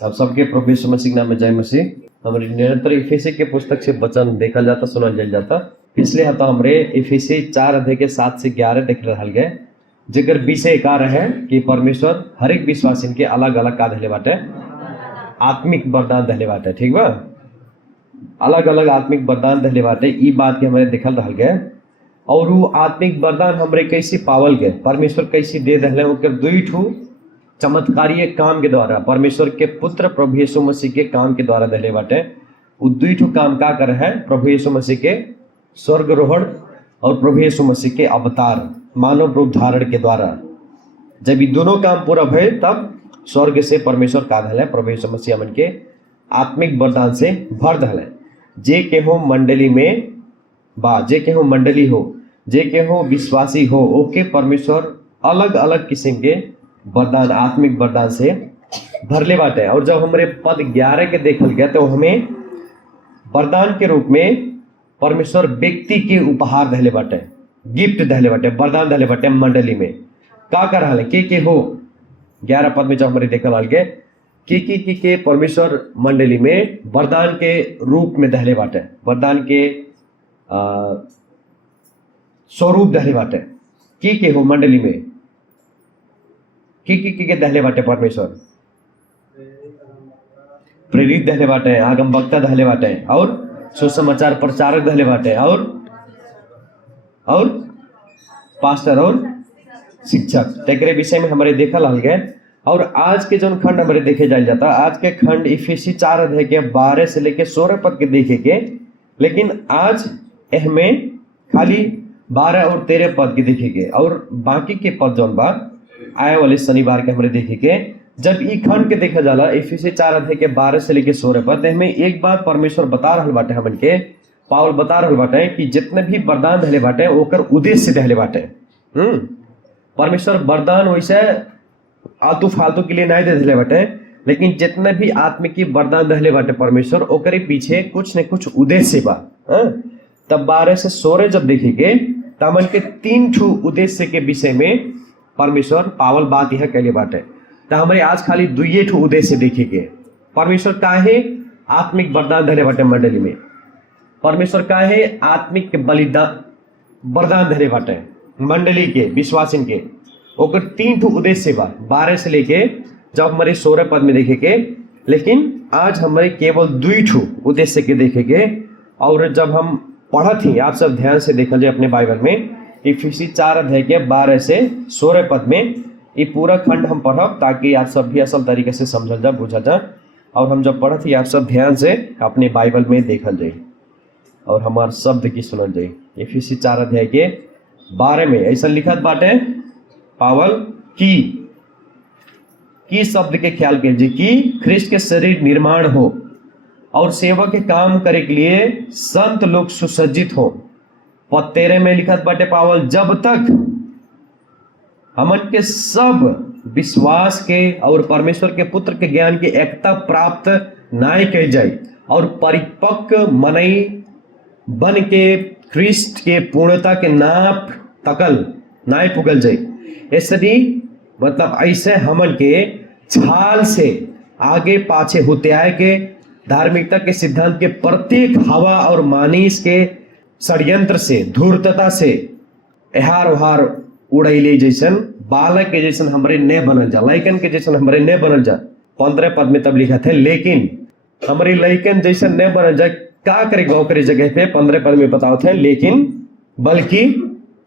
आप सबके प्रभु यीशु मसीह के नाम में जय मसीह। हमारे निरंतर इफिसी के पुस्तक से वचन देखा जाता, सुना जल जाता। पिछले हफ्ता हमरे इफिसी 4 अध्याय के 7 से 11 देख रहल गए, जेकर विषय का रहे कि परमेश्वर हर एक विश्वासी के अलग अलग का धले बाटे, आत्मिक वरदान धले बाटे। ठीक बा, अलग अलग आत्मिक वरदान धले बाटे। ई बात के हमारे देखल रहल गए। और वो आत्मिक वरदान हमरे कैसे पावल गए, परमेश्वर कैसे दे दहले, ओकर दुई ठू चमत्कारीय काम के द्वारा, परमेश्वर के पुत्र प्रभु यीशु मसीह के काम के द्वारा दहले बाटे। वो दुई ठू काम का कर है, प्रभु यीशु मसीह के स्वर्गरोहण और प्रभु यीशु मसीह के अवतार मानव रूप धारण के द्वारा। जब ये दोनों काम पूरा भय, तब स्वर्ग से परमेश्वर का धले प्रभु यीशु मसीह मन के आत्मिक वरदान से भर दहले। जे के हो मंडली में बा, जे के हो मंडली हो, जे के हो विश्वासी हो, ओके परमेश्वर अलग अलग किस्म के वरदान, आत्मिक वरदान से भरले बाटे। और जब हमारे पद 11 के देखल गया, तो हमें वरदान के रूप में परमेश्वर व्यक्ति के उपहार दहले बाटे, गिफ्ट दहले बाटे, वरदान दहले बाटे। मंडली में का कर रहा है के हो 11 पद में जब हमारे देखल आ गए के परमेश्वर मंडली में वरदान के रूप में दहले बाटे, वरदान के स्वरूप दहले बाटे। के हो मंडली में के दहले बाटे परमेश्वर, प्रेरित दहले बाटे, आगम वक्ता दहले बाटे, और सुसमाचार प्रचारक दहले बाटे, और पास्टर और शिक्षक। तेकरे विषय में हमारे देखल आ गए। और आज के जो खंड हमारे देखे जाए जाता, आज के खंड इफिसी 4 अध्याय के 12 से लेके 16 पद के देखेंगे। लेकिन आज हमें खाली 12 और 13 पद के देखेंगे, और बाकी के पद जौन बा आए वाले शनिवार के हमारे देखेंगे। जब ई खंड के देखा जाला इफिसी 4 अध्याय के 12 से लेके 16 पद, हमें एक बात परमेश्वर बता रहल बाटे हमन के, पावल बता रहल बाटे कि जितने भी वरदान धले बाटे ओकर उद्देश्य धले बाटे। परमेश्वर वरदान वैसे आलतू फालतू के लिए नहीं दे दिले बाटे, लेकिन जितने भी आत्मिक वरदान दहले बाटे परमेश्वर, ओकरे पीछे कुछ न कुछ उद्देश्य बा। तब 12 से 16 जब देखेंगे, तब हमन के 3 ठू उद्देश्य के विषय में परमेश्वर पावल बात यह कहले बाटे। तो हमारे आज खाली 2 ठू उद्देश्य देखेंगे। परमेश्वर काहे आत्मिक वरदान दहले बाटे मंडली में, परमेश्वर काहे आत्मिक बलिदान वरदान दहले बाटे मंडली के विश्वासिन के, ओकर 3 ठू उद्देश्य बा 12 से लेके जब हमारे 16 पद में देखेंगे। लेकिन आज हमारे केवल 2 ठू उद्देश्य के देखेंगे। और जब हम पढ़त ही, आप सब ध्यान से देखल जाए अपने बाइबल में, इफिसी 4 अध्याय के 12 से 16 पद में ये पूरा खंड हम पढ़ब, ताकि आप सब भी असल तरीके से समझल जा, बुझल जा। और हम जब पढ़त ही, आप सब ध्यान से अपने बाइबल में देखल जाए और हमारे शब्द की सुनल जाए। इफिसी 4 अध्याय के 12 में ऐसा लिखत बाटे पावल की शब्द के ख्याल कीजिए कि ख्रिस्त के शरीर निर्माण हो और सेवा के काम करे के लिए संत लोग सुसज्जित हो। पद 13 में लिखत बाटे पावल, जब तक हमन के सब विश्वास के और परमेश्वर के पुत्र के ज्ञान की एकता प्राप्त नाय कह जाए और परिपक्व मनई बन के ख्रिस्त के पूर्णता के नाप तकल नाय पुगल जाए। ऐसे मतलब ऐसे हमन के छाल से आगे पाछे होते आए के धार्मिकता के सिद्धांत के प्रत्येक हवा और मानीस के षड्यंत्र से, धूर्तता से एहार ओहार उड़ैले जैसन, बालक के जैसन हमरे न बनल जा, लैकन के जैसन हमरे न बनल जा। 15 पद में तब लिखा थे, लेकिन हमारी लैकन जैसन न बनल जा। का करे गाँव करे जगह पे 15 पद में बताओ थे, लेकिन बल्कि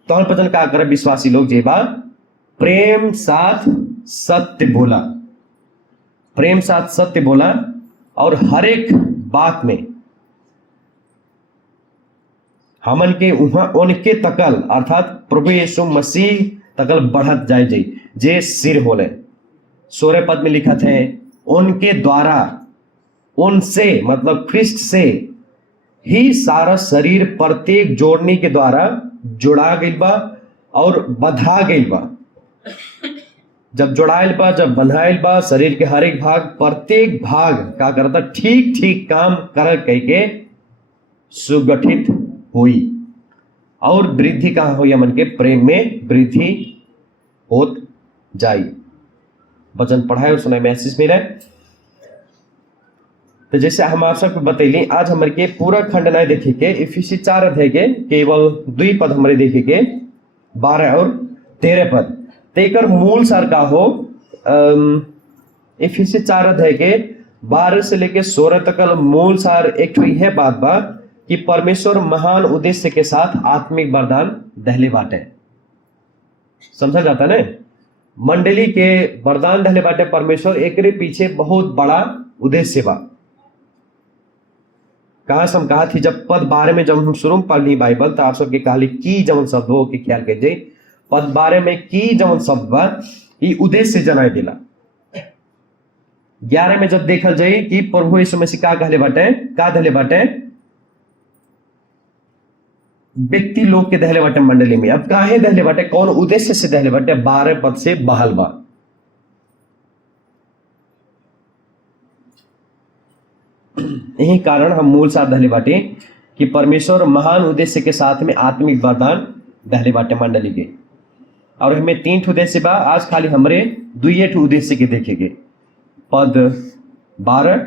तौन पचन का करे विश्वासी लोग जेबा प्रेम साथ सत्य बोला, प्रेम साथ सत्य बोला, और हर एक बात में हमन के उनके तकल अर्थात प्रभु यीशु मसीह तकल बढ़त जाए जाए जे सिर होले। 16 पद में लिखा थे, उनके द्वारा, उनसे मतलब ख्रिस्त से ही सारा शरीर प्रत्येक जोड़ने के द्वारा जुड़ा गई बा और बधा गई बा। जब जुड़ाइल बा, जब बंधाइल बा, शरीर के हर एक भाग, प्रत्येक भाग का करता ठीक ठीक काम कर कह के सुगठित हुई और वृद्धि कहाँ हुई, मन के प्रेम में वृद्धि होत जाई। वचन पढ़ाए और सुनाए मैसेज मिले। तो जैसे हम आप सबको बतैली आज हमारे के पूरा खंड नहीं देखे के इफिसी 4 अध्याय के केवल 2 पद हमारे देखे के 12 और 13 पद। तो एक मूल सार का हो इफिसी 4 अध्याय के 12 से लेके 16 तक मूल सार एक यह बात बा कि परमेश्वर महान उद्देश्य के साथ आत्मिक वरदान दहले बाटे। समझा जाता ना, मंडली के वरदान दहले बाटे परमेश्वर एक पीछे बहुत बड़ा उद्देश्य बा। कहा से हम कहा थी जब पद 12 में जब हम शुरू में पढ़ली बाइबल तो आप सबके कहली की जवन शब्द हो के ख्याल कर जाए पद 12 में की जवन शब्द बा ये उद्देश्य जनाई दिला। 11 में जब देखल जाए कि प्रभु यीशु मसीह का कहले बाटे व्यक्ति लोग के दहले बाटे मंडली में। अब काहे दहले बाटे, कौन उद्देश्य से दहले बाटे, 12 पद से बहाल बा। यही कारण हम मूल साथ दहले बाटे कि परमेश्वर महान उद्देश्य के साथ में आत्मिक वरदान दहले बाटे मंडली के। और हमें 3 उद्देश्य बा, आज खाली हमरे 2 उद्देश्य के देखेंगे पद 12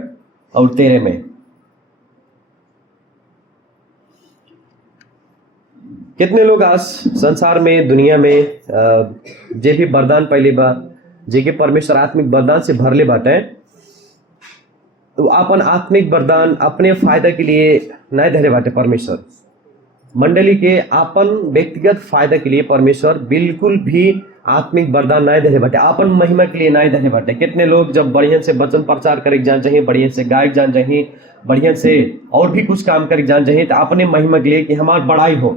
और 13 में। कितने लोग आज संसार में दुनिया में जे भी वरदान पहले बा जे के परमेश्वर आत्मिक वरदान से भरले बाटे तो अपन आत्मिक वरदान अपने फायदा के लिए नहीं धरे बाटे। परमेश्वर मंडली के अपन व्यक्तिगत फायदा के लिए परमेश्वर बिल्कुल भी आत्मिक वरदान नहीं धरे बाटे, अपन महिमा के लिए नहीं धरे बाटे। कितने लोग जब बढ़िया से वचन प्रचार करे जान चाहिए, बढ़िया से गायक जान चाहिए, बढ़िया से और भी कुछ काम करे जान चाहिए तो अपने महिमा के लिए कि हमार बड़ाई हो,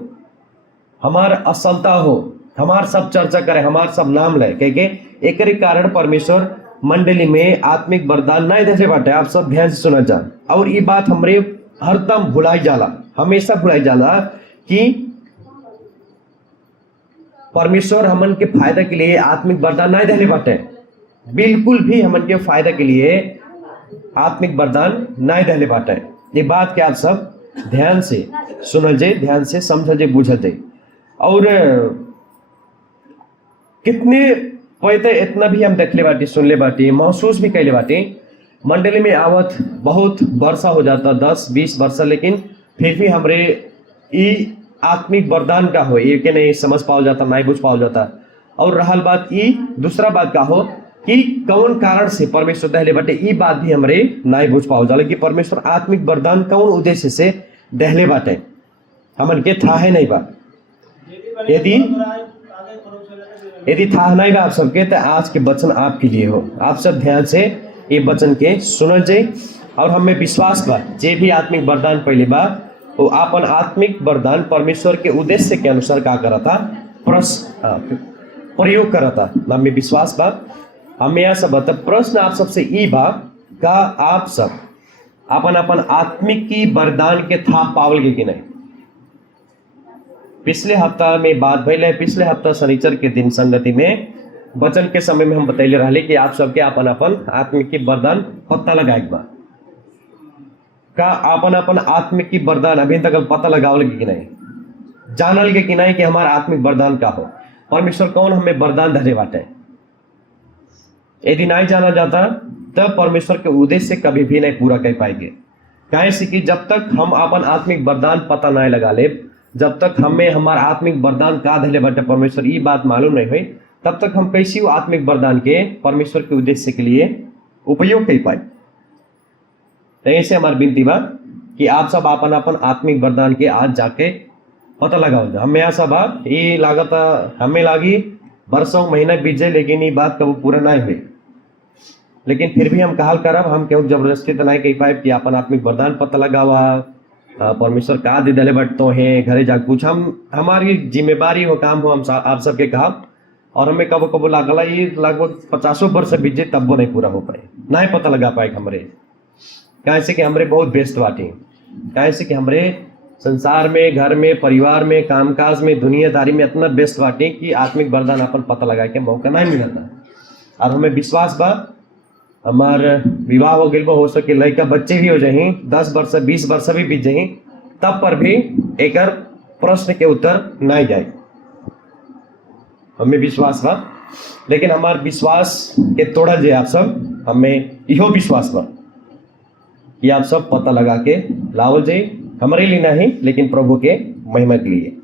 हमार असलता हो, हमार सब चर्चा करे, हमार सब नाम ले कह एक कारण परमेश्वर मंडली में आत्मिक वरदान नहीं धरे बाटे। आप सब ध्यान से सुना जा। और ये बात हमरे हरदम भुलाई जाला, हमेशा भुलाई जाला कि परमेश्वर हमन के फायदा के लिए आत्मिक वरदान नहीं धरे बाटे, बिल्कुल भी हमन के फायदा के लिए आत्मिक वरदान नहीं धरे बाटे। ये बात के आप सब ध्यान से सुनल जाए, ध्यान से समझल जाए, बुझल जाए। और कितने पहले इतना भी हम देखले बाटी, सुनले बाटी, महसूस भी कैले बाटी। मंडली में आवत बहुत वर्षा हो जाता, 10-20 वर्षा, लेकिन फिर भी हमरे ई आत्मिक वरदान का हो ये के नहीं समझ पाओ जाता, नहीं बुझ पाओ जाता। और रहल बात ई दूसरा बात का हो कि कौन कारण से परमेश्वर दहले बाटे, ई बात भी हमरे नहीं बुझ पाओ जाला कि परमेश्वर आत्मिक वरदान कौन उद्देश्य से दहले बाटे हमन के था है नहीं बा। यदि था नहीं बा आप सबके तो आज के वचन आपके लिए हो। आप सब ध्यान से ये वचन के सुनल जाए। और हमें विश्वास बा जे भी आत्मिक वरदान पहले बा वो अपन आत्मिक वरदान परमेश्वर के उद्देश्य के अनुसार का करता प्रयोग करता। हमें विश्वास बा। हमें यह सब बता प्रश्न आप सबसे ई बा का आप सब अपन अपन आत्मिक की वरदान के था पावल के कि नहीं। पिछले हफ्ता में बात भइले, पिछले हफ्ता शनिचर के दिन संगति में वचन के समय में हम बतैले रहले कि आप सबके अपन अपन आत्मिक की वरदान पता लगाए बा का अपन अपन आत्मिक की वरदान अभी तक पता लगावल कि नहीं, जानल के कि नहीं कि हमारा आत्मिक वरदान का हो, परमेश्वर कौन हमें वरदान धरे बाटे। यदि नहीं जाना जाता तब परमेश्वर के उद्देश्य कभी भी नहीं पूरा कर पाएंगे। काहे से कि जब तक हम अपन आत्मिक वरदान पता नहीं लगा ले, जब तक हमें हमारा आत्मिक वरदान का धले बाटे परमेश्वर ये बात मालूम नहीं हुई, तब तक हम कैसी आत्मिक वरदान के परमेश्वर के उद्देश्य के लिए उपयोग कर पाए। तो ऐसे हमारी विनती बा कि आप सब अपन अपन आत्मिक वरदान के आज जाके पता लगाओ। हमें यहाँ सब ये लागत हमें लागी वर्षों महीना बीत जाए लेकिन ये बात कभी पूरा नहीं हुई। लेकिन फिर भी हम कहल करब, हम क्यों जबरदस्ती तो नहीं कह पाए कि अपन आत्मिक वरदान पता लगावा, परमेश्वर का दे दले बट तो है घरे जाके पूछ। हम हमारी जिम्मेवारी हो, काम हो, हम आप सबके कहा। और हमें कबो कबो लागला ये लगभग 50 वर्ष बीत जाए तब वो नहीं पूरा हो पाए, नहीं पता लगा पाए हमरे। कहे से कि हमरे बहुत व्यस्त बाटे, कहे से कि हमरे संसार में, घर में, परिवार में, कामकाज में, दुनियादारी में इतना व्यस्त बाटे कि आत्मिक वरदान अपन पता लगा के मौका नहीं मिलता। और हमें विश्वास बा हमार विवाह हो गई, हो सके लड़का बच्चे भी हो जाए, 10 वर्ष 20 वर्ष भी बीत जाए, तब पर भी एक प्रश्न के उत्तर नहीं जाए। हमें विश्वास बा, लेकिन हमार विश्वास के तोड़ा जाए आप सब, हमें इहो विश्वास बा ये आप सब पता लगा के लाओ जाए, हमारे लिए नहीं लेकिन प्रभु के महिमा के लिए।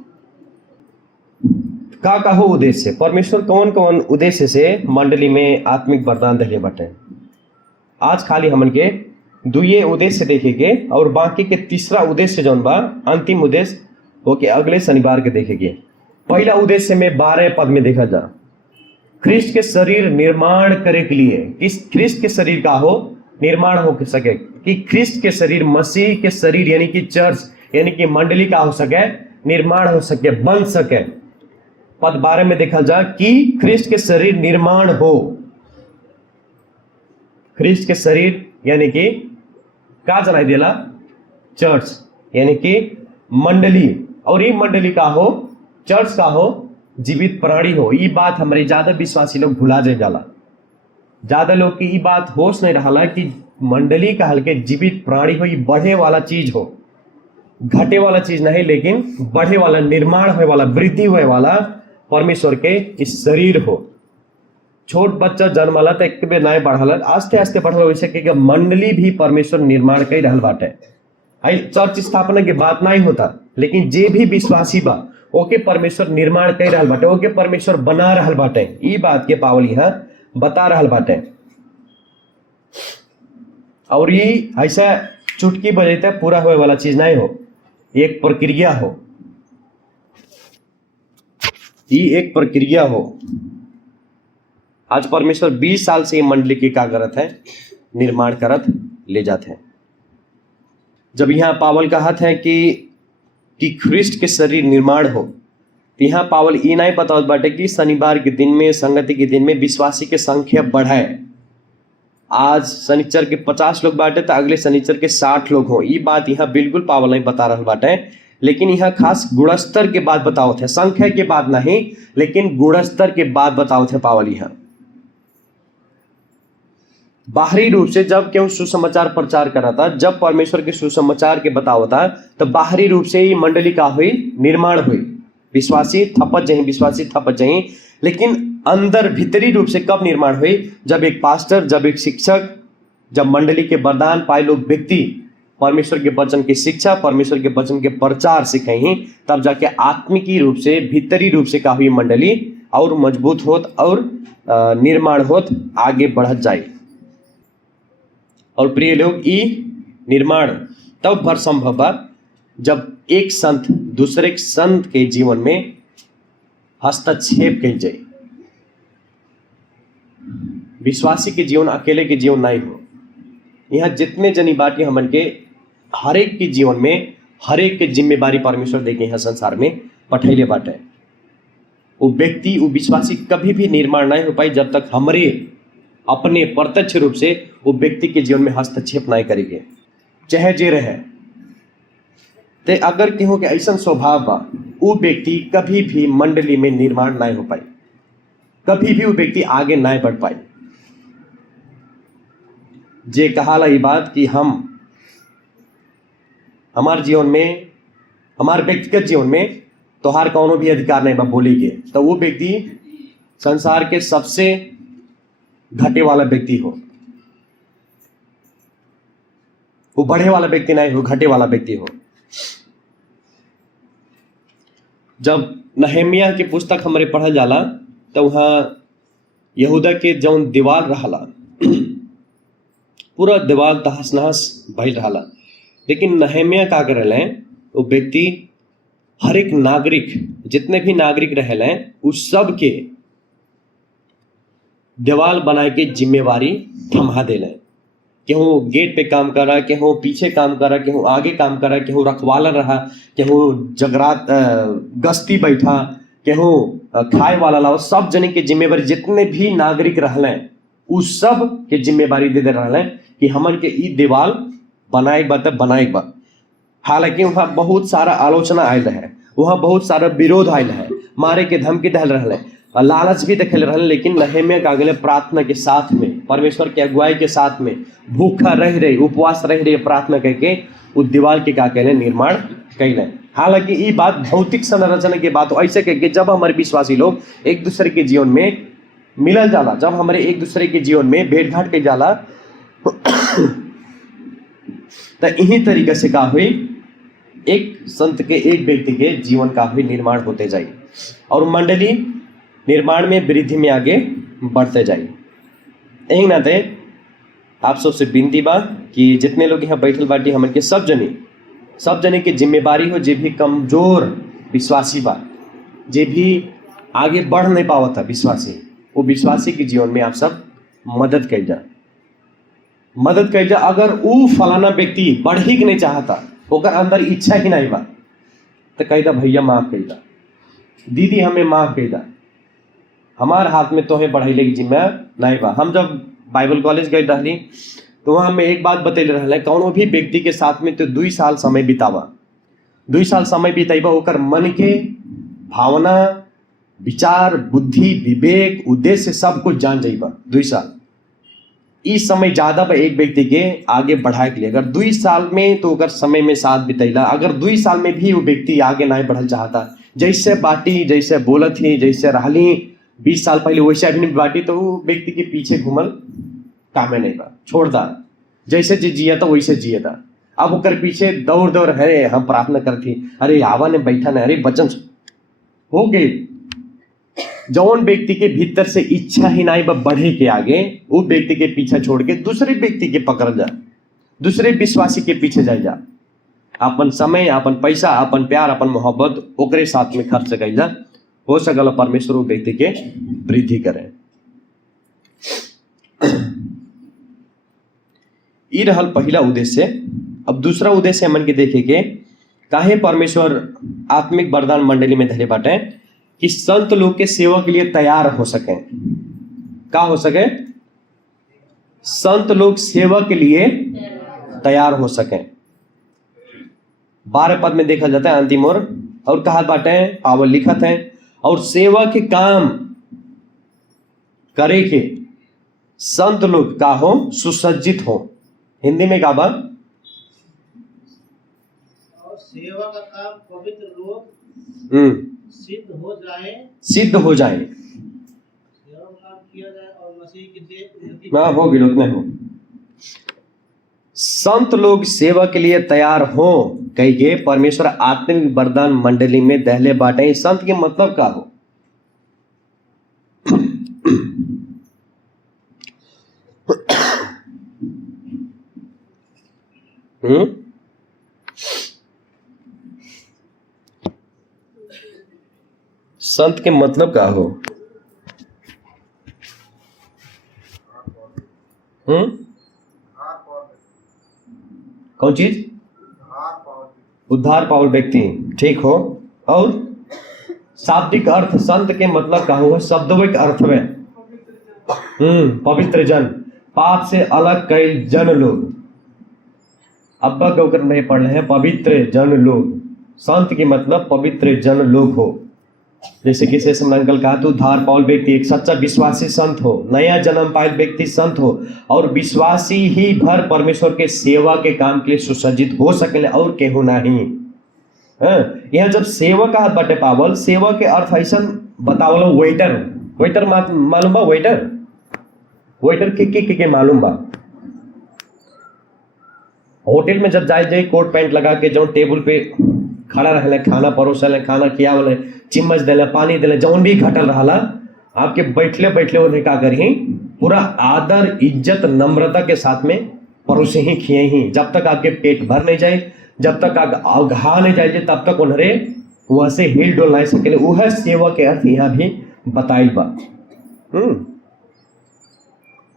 का हो उद्देश्य, परमेश्वर कौन कौन उद्देश्य से मंडली में आत्मिक वरदान दिले बटे। आज खाली हमन के दुए उद्देश्य देखेंगे और बाकी के तीसरा उद्देश्य जौन बा अंतिम उद्देश्य ओके अगले शनिवार के देखेंगे। पहला उद्देश्य में 12 पद में देखा जा, ख्रिस्ट के शरीर निर्माण करे के लिए, किस ख्रिस्ट के शरीर का हो निर्माण हो सके, कि ख्रिस्ट के शरीर मसीह के शरीर यानी कि चर्च यानी कि मंडली का हो सके, निर्माण हो सके, बन सके। पद 12 में देखा जा कि ख्रिस्ट के शरीर निर्माण हो। ख्रिस्ट के शरीर यानी कि का जनाई देला, चर्च यानी कि मंडली, और ये मंडली का हो, चर्च का हो, जीवित प्राणी हो। ये बात हमारे ज्यादा विश्वासी लोग भुला जाए जाला, ज्यादा लोग की ये बात होश नहीं रहा कि मंडली का हल्के जीवित प्राणी हो, ये बढ़े वाला चीज हो, घटे वाला चीज नहीं लेकिन बढ़े वाला, निर्माण होने वाला, वृद्धि होने वाला परमेश्वर के इस शरीर हो। छोट बच्चा जन्मला तो एक बेर नहीं बढ़ल, आस्ते आस्ते बढ़ल, वैसे कि मंडली भी परमेश्वर निर्माण कर रहल बाटे। चर्च स्थापना के बात नहीं होता, लेकिन जे भी विश्वासी बा ओके परमेश्वर निर्माण कर रहल बाटे, ओके परमेश्वर बना रहल बाटे। ई बात के पावल यहाँ बता रहल बाटे। और ये ऐसा चुटकी बजाते पूरा होने वाला चीज नहीं हो, एक प्रक्रिया हो, ये एक प्रक्रिया हो। आज परमेश्वर 20 साल से ये मंडली की का करत है, निर्माण करत ले जाते हैं। जब यहाँ पावल कहत है कि ख्रिस्ट के शरीर निर्माण हो, तो यहाँ पावल ये नहीं बतावत बाटे कि शनिवार के दिन में, संगति के दिन में विश्वासी के संख्या बढ़ाए। आज शनिचर के 50 लोग बाटे तो अगले शनिचर के 60 लोग हो, ये बात यहाँ बिल्कुल पावल नहीं बता रहा बाटे। लेकिन यहाँ खास गुणस्तर के बात बताओ थे, संख्या के बात नहीं लेकिन गुणस्तर के बात बताओ थे पावल। यहाँ बाहरी रूप से जब क्यों सुसमाचार प्रचार करा था, जब परमेश्वर के सुसमाचार के बताओ था, तो बाहरी रूप से ही मंडली का हुई, निर्माण हुई, विश्वासी थपत जाए, विश्वासी थपत जाए। लेकिन अंदर भीतरी रूप से कब निर्माण हुई, जब एक पास्टर, जब एक शिक्षक, जब मंडली के वरदान पाए लोग व्यक्ति परमेश्वर के वचन की शिक्षा, परमेश्वर के वचन के प्रचार सिखाई, तब जाके आत्मिकी रूप से, भीतरी रूप से का हुई मंडली और मजबूत होत और निर्माण होत आगे बढ़त जाए। और प्रिय लोग, ये निर्माण तब भर संभव बा जब एक संत दूसरे संत के जीवन में हस्तक्षेप कल जाए। विश्वासी के जीवन अकेले के जीवन नहीं हो। यहाँ जितने जनी बाटी हमन के हर एक के जीवन में, हर एक के जिम्मेवारी परमेश्वर देके यहाँ संसार में पठैले बाटे। वो व्यक्ति, वो विश्वासी कभी भी निर्माण नहीं हो पाई जब तक हमारे अपने प्रत्यक्ष रूप से वो व्यक्ति के जीवन में हस्तक्षेप नहीं करेंगे, चाहे जे रहे। ते अगर केहू के ऐसा स्वभाव बा, वो व्यक्ति कभी भी मंडली में निर्माण नहीं हो पाई, कभी भी वो व्यक्ति आगे नहीं बढ़ पाई। जे कहाला ये बात कि हम हमारे जीवन में, हमारे व्यक्तिगत जीवन में तोहार कौनो भी अधिकार नहीं बा बोलेंगे, तो वो व्यक्ति संसार के सबसे घटे वाला व्यक्ति हो। वो बढ़े वाला व्यक्ति नहीं हो, घटे वाला व्यक्ति हो। जब नहमिया की पुस्तक हमारे पढ़ल जाला तो वहाँ यहूदा के जौन दीवार रहला पूरा दीवार तहस नहस भइल रहला। लेकिन नहमिया का करले, वो व्यक्ति हर एक नागरिक, जितने भी नागरिक रहले उस सब के दीवार बनाए के जिम्मेवारी थमा देले। केहू गेट पे काम करा, केहू पीछे काम करा, केहू आगे काम करा, केहू रखवाला रहा, केहू जगरात गश्ती बैठा, केहू खाए वाला लाओ, सब जने के जिम्मेवारी, जितने भी नागरिक रहले उस सब के जिम्मेवारी दे रहले कि हमन के ई दीवार बनाए बा तब बनाए बा। हालांकि वहाँ बहुत सारा आलोचना आयल है, वहाँ बहुत सारा विरोध आयल है, मारे के धमकी दहल रहले, लालच भी देखल रहले। लेकिन नहमिया का अगले प्रार्थना के साथ में, परमेश्वर के अगुवाई के साथ में, भूखा रह रहे, उपवास रह रहे, प्रार्थना करके उस दीवार के का कहले निर्माण कैले। हालांकि ये बात भौतिक संरचना की बात हो, ऐसे करके जब हमारे विश्वासी लोग एक दूसरे के जीवन में मिलल जाला, जब हमारे एक दूसरे के जीवन में भेंट घाट के जाला तो यही तरीके से का हुई एक संत के एक व्यक्ति के जीवन का भी निर्माण होते जाए और मंडली निर्माण में वृद्धि में आगे बढ़ते जाए। यही नाते आप सबसे विनती बा कि जितने लोग यहाँ बैठल बाटी हमन के सब जने के जिम्मेवारी हो, जे भी कमजोर विश्वासी बा, जे भी आगे बढ़ नहीं पावता विश्वासी, वो विश्वासी के जीवन में आप सब मदद कर जा। अगर वो फलाना व्यक्ति बढ़ ही नहीं चाहता, ओकर अंदर इच्छा ही नहीं बा, तो कह दा भैया माफ कर दा, दीदी हमें माफ कर दा, हमार हाथ में तो है बढ़ाई की जिम्मे नहीं बा। हम जब बाइबल कॉलेज गए रहली तो वहाँ हमें एक बात बतैले रहे, कौनो भी व्यक्ति के साथ में तो 2 साल समय बितावा, 2 साल समय बिताइबा, ओकर मन के भावना, विचार, बुद्धि, विवेक, उद्देश्य सब कुछ जान जाइबा। 2 साल इस समय ज्यादा पर एक व्यक्ति के आगे बढ़ाए के लिए, अगर 2 साल में तो अगर समय में साथ बितैला, अगर 2 साल में भी वो व्यक्ति आगे नहीं बढ़ल चाहता, जैसे बाटी, जैसे बोलत ही, जैसे रहली 20 साल पहले वैसे अभी बाटी, तो वो व्यक्ति के पीछे घूमल कामे नहीं बा, छोड़ दा, जैसे जिया था वैसे जिया था। अब ओकर पीछे दौड़ है, हम प्रार्थना करती, अरे आवा ने बैठा न, अरे बचन हो गए। जौन व्यक्ति के भीतर से इच्छा ही नहीं बा बढ़े के आगे, वो व्यक्ति के पीछे छोड़ के दूसरे व्यक्ति के पकड़ जा, दूसरे विश्वासी के पीछे जा। अपन समय, अपन पैसा, अपन प्यार, अपन मोहब्बत ओकरे साथ में खर्च कर जा, हो सकल परमेश्वर व्यक्ति के वृद्धि करे। ई रहल पहला उद्देश्य। अब दूसरा उद्देश्य हमन के देखे के काहे परमेश्वर आत्मिक वरदान मंडली में धरे बाटे कि संत लोग के सेवा के लिए तैयार हो सके। का हो सके? संत लोग सेवा के लिए तैयार हो सके। 12 पद में देखा जाता है अंतिम और कहा बाटे पावल लिखत है, और सेवा के काम करे के संत लोग का हो सुसज्जित हो। हिंदी में का बा? और सेवा का काम पवित्र लोग सिद्ध हो जाए, सेवा का काम किया जाए और मसीह की उन्नति हो गिलो उतने हो। संत लोग सेवा के लिए तैयार हो कह के परमेश्वर आत्मिक वरदान मंडली में दहले बाटे। संत के मतलब का हो? संत के मतलब का हो? कौन चीज? उद्धार पावल व्यक्ति, ठीक हो। और शाब्दिक अर्थ संत के मतलब का हो? शब्दविक अर्थ में पवित्र जन, पाप से अलग कई जन लोग। अब्बा गौकर नहीं पढ़ रहे हैं, पवित्र जन लोग। संत के मतलब पवित्र जन लोग हो। जैसे कि शेष अंकल कहा तो उद्धार पावल व्यक्ति एक सच्चा विश्वासी संत हो, नया जन्म पायल व्यक्ति संत हो, और विश्वासी ही भर परमेश्वर के सेवा के काम के लिए सुसज्जित हो सके और केहू नहीं। यहाँ जब सेवा का हाथ बटे पावल, सेवा के अर्थ ऐसा बतावल वेटर मालूम बा? वेटर के मालूम बा? होटल में जब जाए कोट पैंट लगा के जो टेबल पे खड़ा रहले, खाना परोसले, खाना खियावले, चिम्मच देले, पानी देले, जौन भी घटल रहला, आपके बैठले उन्हें का करी पूरा आदर, इज्जत, नम्रता के साथ में परोसे ही खिए ही, जब तक आपके पेट भर नहीं जाए, जब तक आप घा नहीं जाए, तब तक उन्हें वहां से हिल डोल नहीं सके। वह सेवा के अर्थ यहाँ भी बताइल बा।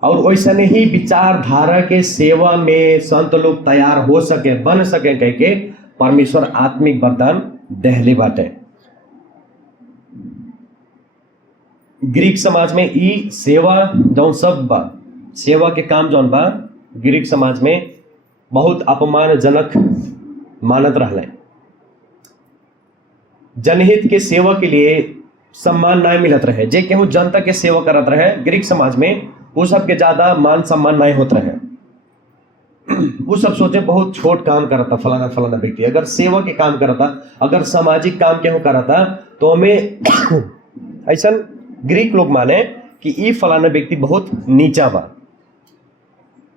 और वैसे ही विचारधारा के सेवा में संत लोग तैयार हो सके, बन सके कह के परमेश्वर आत्मिक वरदान दहले बाटे। ग्रीक समाज में ई सेवा जौन सब बा, सेवा के काम जौन बा, ग्रीक समाज में बहुत अपमानजनक मानत रहले। जनहित के सेवा के लिए सम्मान नहीं मिलत रहे। जे केहू जनता के सेवा करत रहे ग्रीक समाज में, वो सबके ज्यादा मान सम्मान नहीं होत रहे। वो सब सोचे बहुत छोट काम करता फलाना व्यक्ति, अगर सेवा के काम करता, अगर सामाजिक काम केहू करता, तो हमें ऐसा ग्रीक लोग माने कि ई फलाना व्यक्ति बहुत नीचा बा।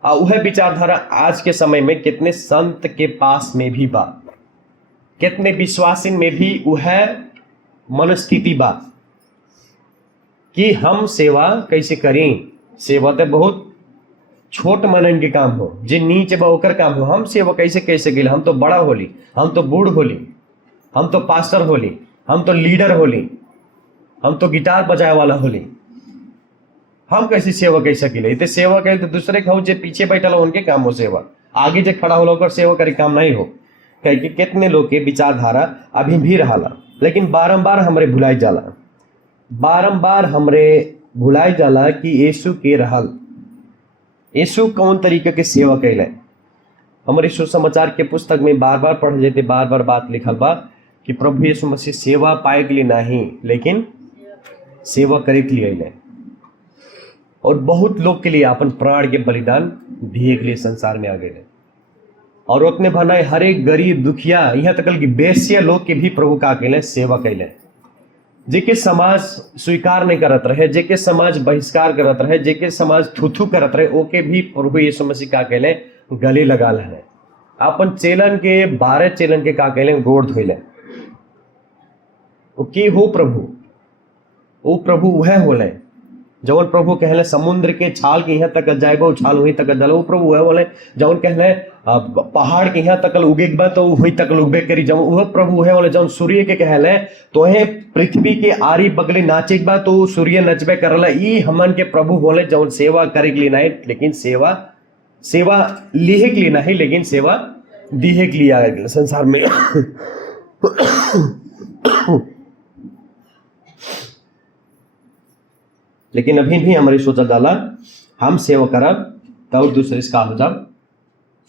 और वह विचारधारा आज के समय में कितने संत के पास में भी बा, कितने विश्वासी में भी वह मनस्थिति बा कि हम सेवा कैसे करें। सेवा तो बहुत छोट मनन के काम हो, जे नीचे बा ओकर काम हो। हम सेवा कैसे गिल, हम तो बड़ा होली, हम तो बूढ़ होली, हम तो पास्टर होली, हम तो लीडर होली, हम तो गिटार बजाए वाला होली, हम कैसे सेवा कैसे गिले। तो सेवा करे तो दूसरे खाओ, जे पीछे बैठल हो उनके काम हो सेवा, आगे जे खड़ा होला ओकर सेवा करे काम नहीं हो। कह कि कितने लोग के विचारधारा अभी भी रहा, लेकिन बारंबार हमरे भुलाई जाला, बारंबार हमरे भुलाई जाला कि यीशु के रहल, यीशु कौन तरीके के सेवा कैले। हमारे सुसमाचार के पुस्तक में बार बार पढ़ जाते, बार बार बात लिखल बा कि प्रभु यीशु मसीह सेवा पाए के लिए नहीं, लेकिन सेवा करे के लिए अइले, और बहुत लोग के लिए अपन प्राण के बलिदान दिए के लिए संसार में आ गए। और उतने बनाए हर एक गरीब दुखिया, यहाँ तक कि बेसिया लोग के भी प्रभु का अकेले सेवा कैले। जेके समाज स्वीकार नहीं करत रहे, जेके समाज बहिष्कार करत रहे, जेके समाज थूथू करत रहे, ओके भी प्रभु यीशु मसीह का अकेले गले लगा है। अपन चेलन के 12 चेलन के का अकेले गोड़ धोइले। की हो प्रभु, वो प्रभु वह होले जवन प्रभु कहले समुद्र के छाल के यहाँ तक जाएगा, छाल वहीं तक जल, वो प्रभु वह बोले जवन कहले पहाड़ के यहाँ तक उगेबा तो वहीं तक उगबे करी, जब वह प्रभु वह बोले जवन सूर्य के कहले तो पृथ्वी के आरी बगले नाचेबा तो सूर्य नचबे करला। ई हमन के प्रभु बोले जवन सेवा करे के लिए नहीं, लेकिन सेवा लिहे के लिए नहीं, लेकिन सेवा दिहे के लिए आए संसार में। लेकिन अभी भी हमारी सोचा डाला हम सेवा करब तब दूसरे से का हो जाब,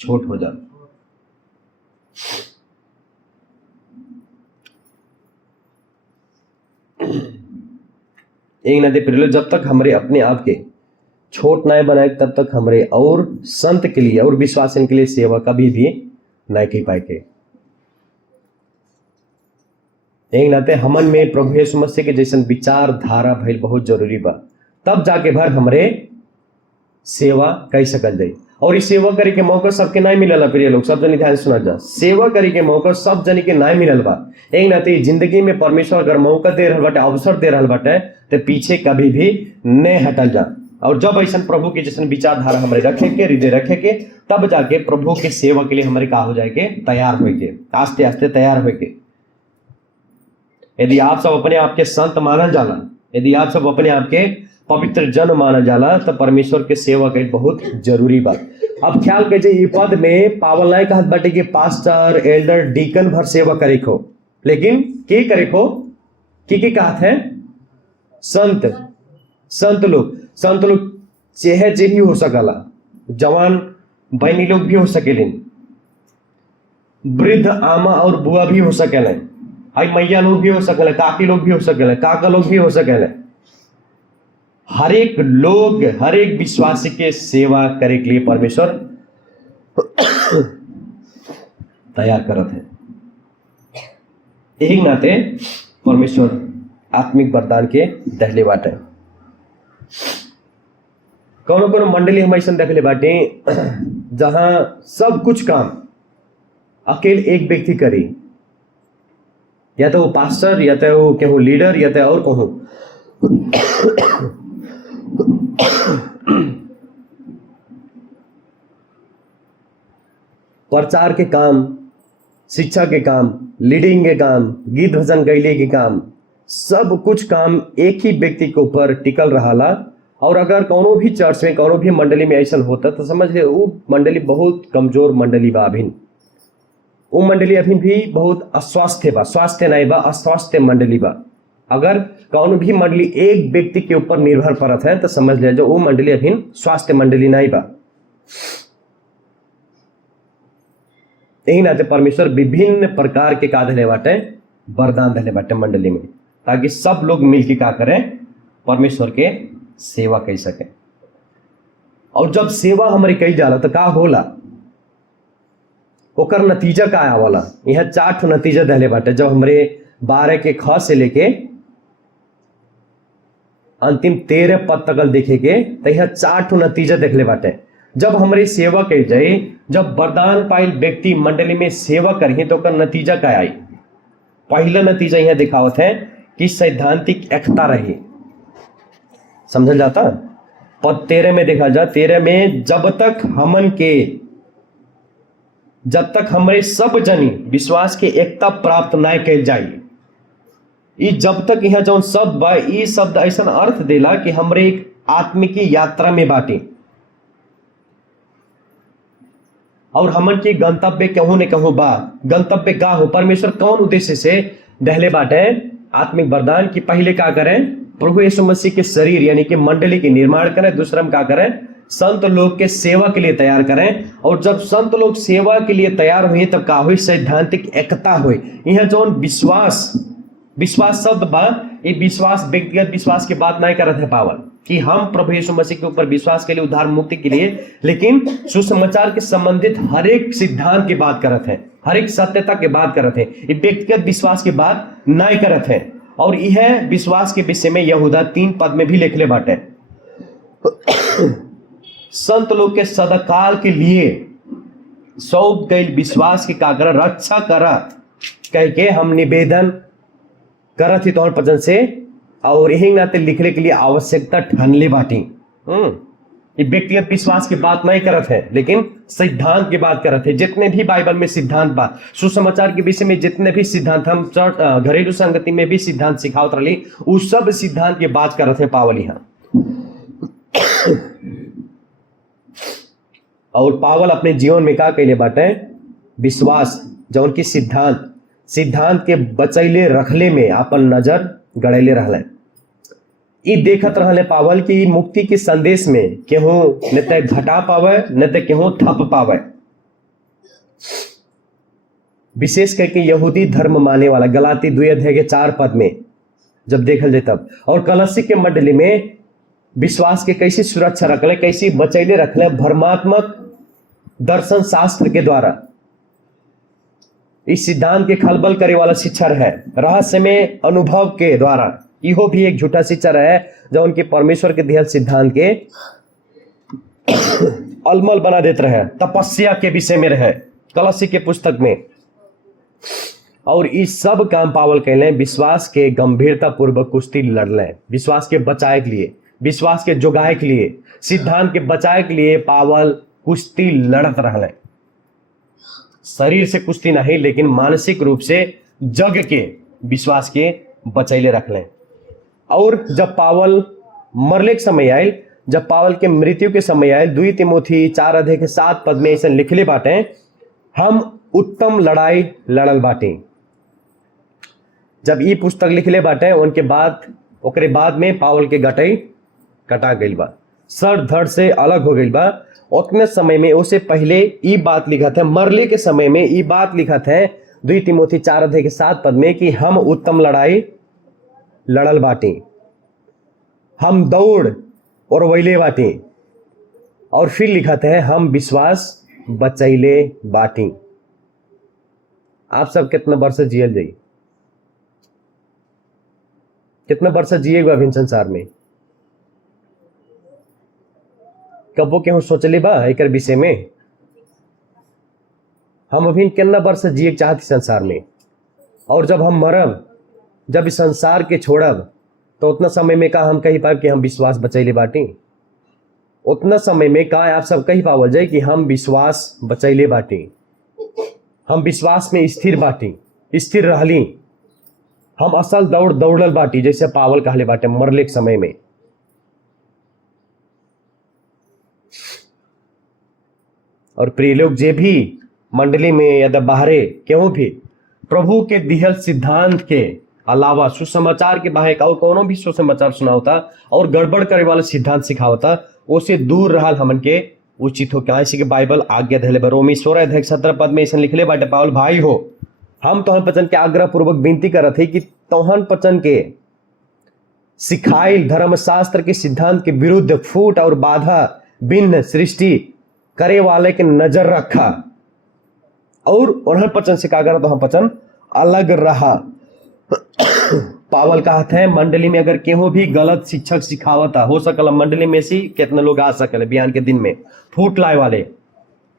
छोट हो जाब। एक नदी प्रिय, जब तक हमारे अपने आप के छोट नहीं बनाए तब तक हमारे और संत के लिए और विश्वासन के लिए सेवा कभी भी नहीं कर पाए के। एक नाते हमन में प्रभु यीशु मसीह के जैसन विचारधारा भइल बहुत जरूरी बा, तब जाके भर हमरे सेवा कर सकल जाई। और इस सेवा करे के मौका सबके नहीं मिलल। प्रिय लोग, सब जने ध्यान सुना जा, सेवा करे के मौका सब जने के नहीं मिलल बा। एक नाते जिंदगी में परमेश्वर अगर मौका दे रहल बाटे, अवसर दे रहल बाटे, तो पीछे कभी भी नहीं हटल जा। और जब ऐसा प्रभु के जैसन विचारधारा हमारे रखे के, हृदय रखे के, तब जाके प्रभु के सेवा के लिए हमारे का हो जाए के तैयार हो के, आस्ते आस्ते तैयार हो के। यदि आप सब अपने आप के संत मानल जाला, यदि आप सब अपने आप के पवित्र जन मानल जाला, तो परमेश्वर के सेवा के बहुत जरूरी बात। अब ख्याल कीजिए, ये पद में पावल नहीं कहत बाटे कि पास्टर, एल्डर, डीकन भर सेवा करे को, लेकिन के करे को के कहत है संत लोग चेहे ही हो सकला, जवान बहनी लोग भी हो सकेलिन, वृद्ध आमा और बुआ भी हो सकेले, आई मैया लोग भी हो सकेले, काकी लोग भी हो सकेले, काका लोग भी हो सकेले। हर एक लोग, हर एक विश्वासी के सेवा करे के लिए परमेश्वर तैयार करत है। एक नाते परमेश्वर आत्मिक वरदान के दहले बाटे। कौन मंडली हम ऐसा देखले बाटे जहां सब कुछ काम अकेले एक व्यक्ति करी, या तो वो पास्टर, या तो वो केहू लीडर, या तो और कहूँ प्रचार के काम, शिक्षा के काम, लीडिंग के काम, गीत भजन गैले के काम, सब कुछ काम एक ही व्यक्ति के ऊपर टिकल रहा। और अगर कोनो भी चर्च में, कोनो भी मंडली में ऐसा होता तो समझ ले वो मंडली बहुत कमजोर मंडली बा। अभिन वो मंडली अभी भी बहुत अस्वस्थ बा, स्वास्थ्य नहीं बा, अस्वस्थ मंडली बा। अगर कौन भी मंडली एक व्यक्ति के ऊपर निर्भर करत है तो समझ ले जो वो मंडली अभी स्वास्थ्य मंडली नहीं बा। यही नाते परमेश्वर विभिन्न प्रकार के का धले बाटे, वरदान धले बाटे मंडली में, ताकि सब लोग मिलकर का करें, परमेश्वर के सेवा कर सके। और जब सेवा हमारी कही जाला तो का होला, ओकर नतीजा का आवाला। यहाँ 4 नतीजा धले बाटे। जब हमारे 12 के ख से लेके अंतिम 13 पद तक देखे के तो यहाँ 4 नतीजा देखले बाटे। जब हमारी सेवा कही जाए, जब वरदान पाइल व्यक्ति मंडली में सेवा करिए तो ओकर नतीजा क्या आई? पहला नतीजा यह दिखावत है कि सैद्धांतिक एकता रही। समझल जाता? पद 13 में देखा जा, 13 में जब तक हमारे सब जनी विश्वास के एकता प्राप्त ना कल जाए, ई जब तक यहाँ जौन शब्द बा, ई शब्द ऐसा अर्थ देला कि हमरे एक आत्मिक यात्रा में बाटे और हमन की गंतव्य कहूं न कहूं बा। गंतव्य का हो? परमेश्वर कौन उद्देश्य से दहले बाटे आत्मिक वरदान की? पहले क्या करें? प्रभु यीशु मसीह के शरीर यानी कि मंडली के निर्माण करें। दूसरा में क्या करें? संत लोग के सेवा के लिए तैयार करें। और जब संत लोग सेवा के लिए तैयार हुए तब क्या हुई? सैद्धांतिक एकता हुई। यह जो विश्वास शब्द बा, ये विश्वास व्यक्तिगत विश्वास की बात नहीं करते हैं पावल कि हम प्रभु यीशु मसीह के ऊपर विश्वास के लिए, उद्धार मुक्ति के लिए, लेकिन सुसमाचार के संबंधित हर एक सिद्धांत की बात करते हैं, हर एक सत्यता की बात करते हैं। ये व्यक्तिगत विश्वास की बात नहीं करते हैं। और यह विश्वास के विषय में यहूदा 3 पद में भी लिखले बाटे, संत लोग के सदाकाल के लिए सौंप गई विश्वास की का कर रक्षा करा कह के हम निवेदन करत ही तौर पचन से और यही नाते लिखने के लिए आवश्यकता ठानले बाटी। ये व्यक्तिगत विश्वास की बात नहीं करत है, लेकिन सिद्धांत की बात करत है। जितने भी बाइबल में सिद्धांत बा, सुसमाचार के विषय में जितने भी सिद्धांत, हम घरेलू संगति में भी सिद्धांत सिखावत रही, उस सब सिद्धांत की बात करत है पावल यहाँ। और पावल अपने जीवन में क्या कहले बाटे? विश्वास जौन की सिद्धांत के बचैले रखले में अपन नजर गड़ैले रहले। ई देखत रहले पावल की मुक्ति के संदेश में केहू न ते घटा पावे न ते केहू थप पावे। विशेष करके यहूदी धर्म माने वाला गलाती 2:4 पद में जब देखल जाए तब, और कलसी के मंडली में विश्वास के कैसी सुरक्षा रखले, कैसी बचैले रखले? भ्रमात्मक दर्शन शास्त्र के द्वारा। इस सिद्धांत के खलबल करे वाला शिक्षा है रहस्यमय अनुभव के द्वारा। इहो भी एक झूठा शिक्षा है जो उनके परमेश्वर के दिहल सिद्धांत के अलमल बना देते रहे। तपस्या के विषय में रहे कलसी के पुस्तक में। और इस सब काम पावल कहले विश्वास के गंभीरता पूर्वक कुश्ती लड़ले, विश्वास के बचाए के लिए, विश्वास के जोगाए के लिए, सिद्धांत के बचाए के लिए पावल कुश्ती लड़त रहले। शरीर से कुश्ती नहीं, लेकिन मानसिक रूप से जग के विश्वास के बचैले रखले। और जब पावल मरले के समय आयल, जब पावल के मृत्यु के समय आयल, 2 तिमोथी 4:7 पद में ऐसा लिखले बाटे, हम उत्तम लड़ाई लड़ल बाटे। जब ये पुस्तक लिखले बाटे उनके बाद ओकरे बाद में पावल के गटई कटा गई बा, सर धड़ से अलग हो गई बा। उतने समय में उसे पहले ये बात लिखा था, मरले के समय में ये बात लिखा था 2 तिमोथी 4:7 पद में कि हम उत्तम लड़ाई लड़ल बाटी, हम दौड़ और वैले बाटी। और फिर लिखा था हम विश्वास बचैले बाटी। आप सब कितना वर्ष जियल जाई, कितना वर्ष जिएगा अभी संसार में? कबो केहू सोचले बा एक विषय में? हम अभी कितना वर्ष जिए चाहती संसार में, और जब हम मरब, जब इस संसार के छोड़ब, तो उतना समय में का हम कही पाए कि हम विश्वास बचैले बाटी? उतना समय में का आप सब कही पावल जाए कि हम विश्वास बचैले बाटी, हम विश्वास में स्थिर बाटी, स्थिर रहली, हम असल दौड़ दौड़ल बाटी, जैसे पावल कहले बाटे मरले के समय में। और प्रिय लोग, जे भी मंडली में या बाहरे क्यों भी प्रभु के दिहल सिद्धांत के अलावा सुसमाचार के बाहर और कोनो भी सुसमाचार सुनावता और गड़बड़ करे वाला सिद्धांत सिखावता, उसे दूर रहल हमन के उचित हो। क्या के बाइबल आज्ञा धैले बा, रोमी 16:17 पद में ऐसा लिखले बाटे, पावल भाई हो हम तोहन पचन के आग्रह पूर्वक विनती करत है कि तोहन पचन के सिखाइल धर्मशास्त्र के सिद्धांत के विरुद्ध फूट और बाधा भिन्न सृष्टि करे वाले के नजर रखा, और उन्हें पचन से का करा तो हम पचन अलग रहा। पावल कहते हैं मंडली में अगर केहू भी गलत शिक्षक सिखावता हो सकल मंडली में से कितने लोग आ सकले बिहान के दिन में फूट लाए वाले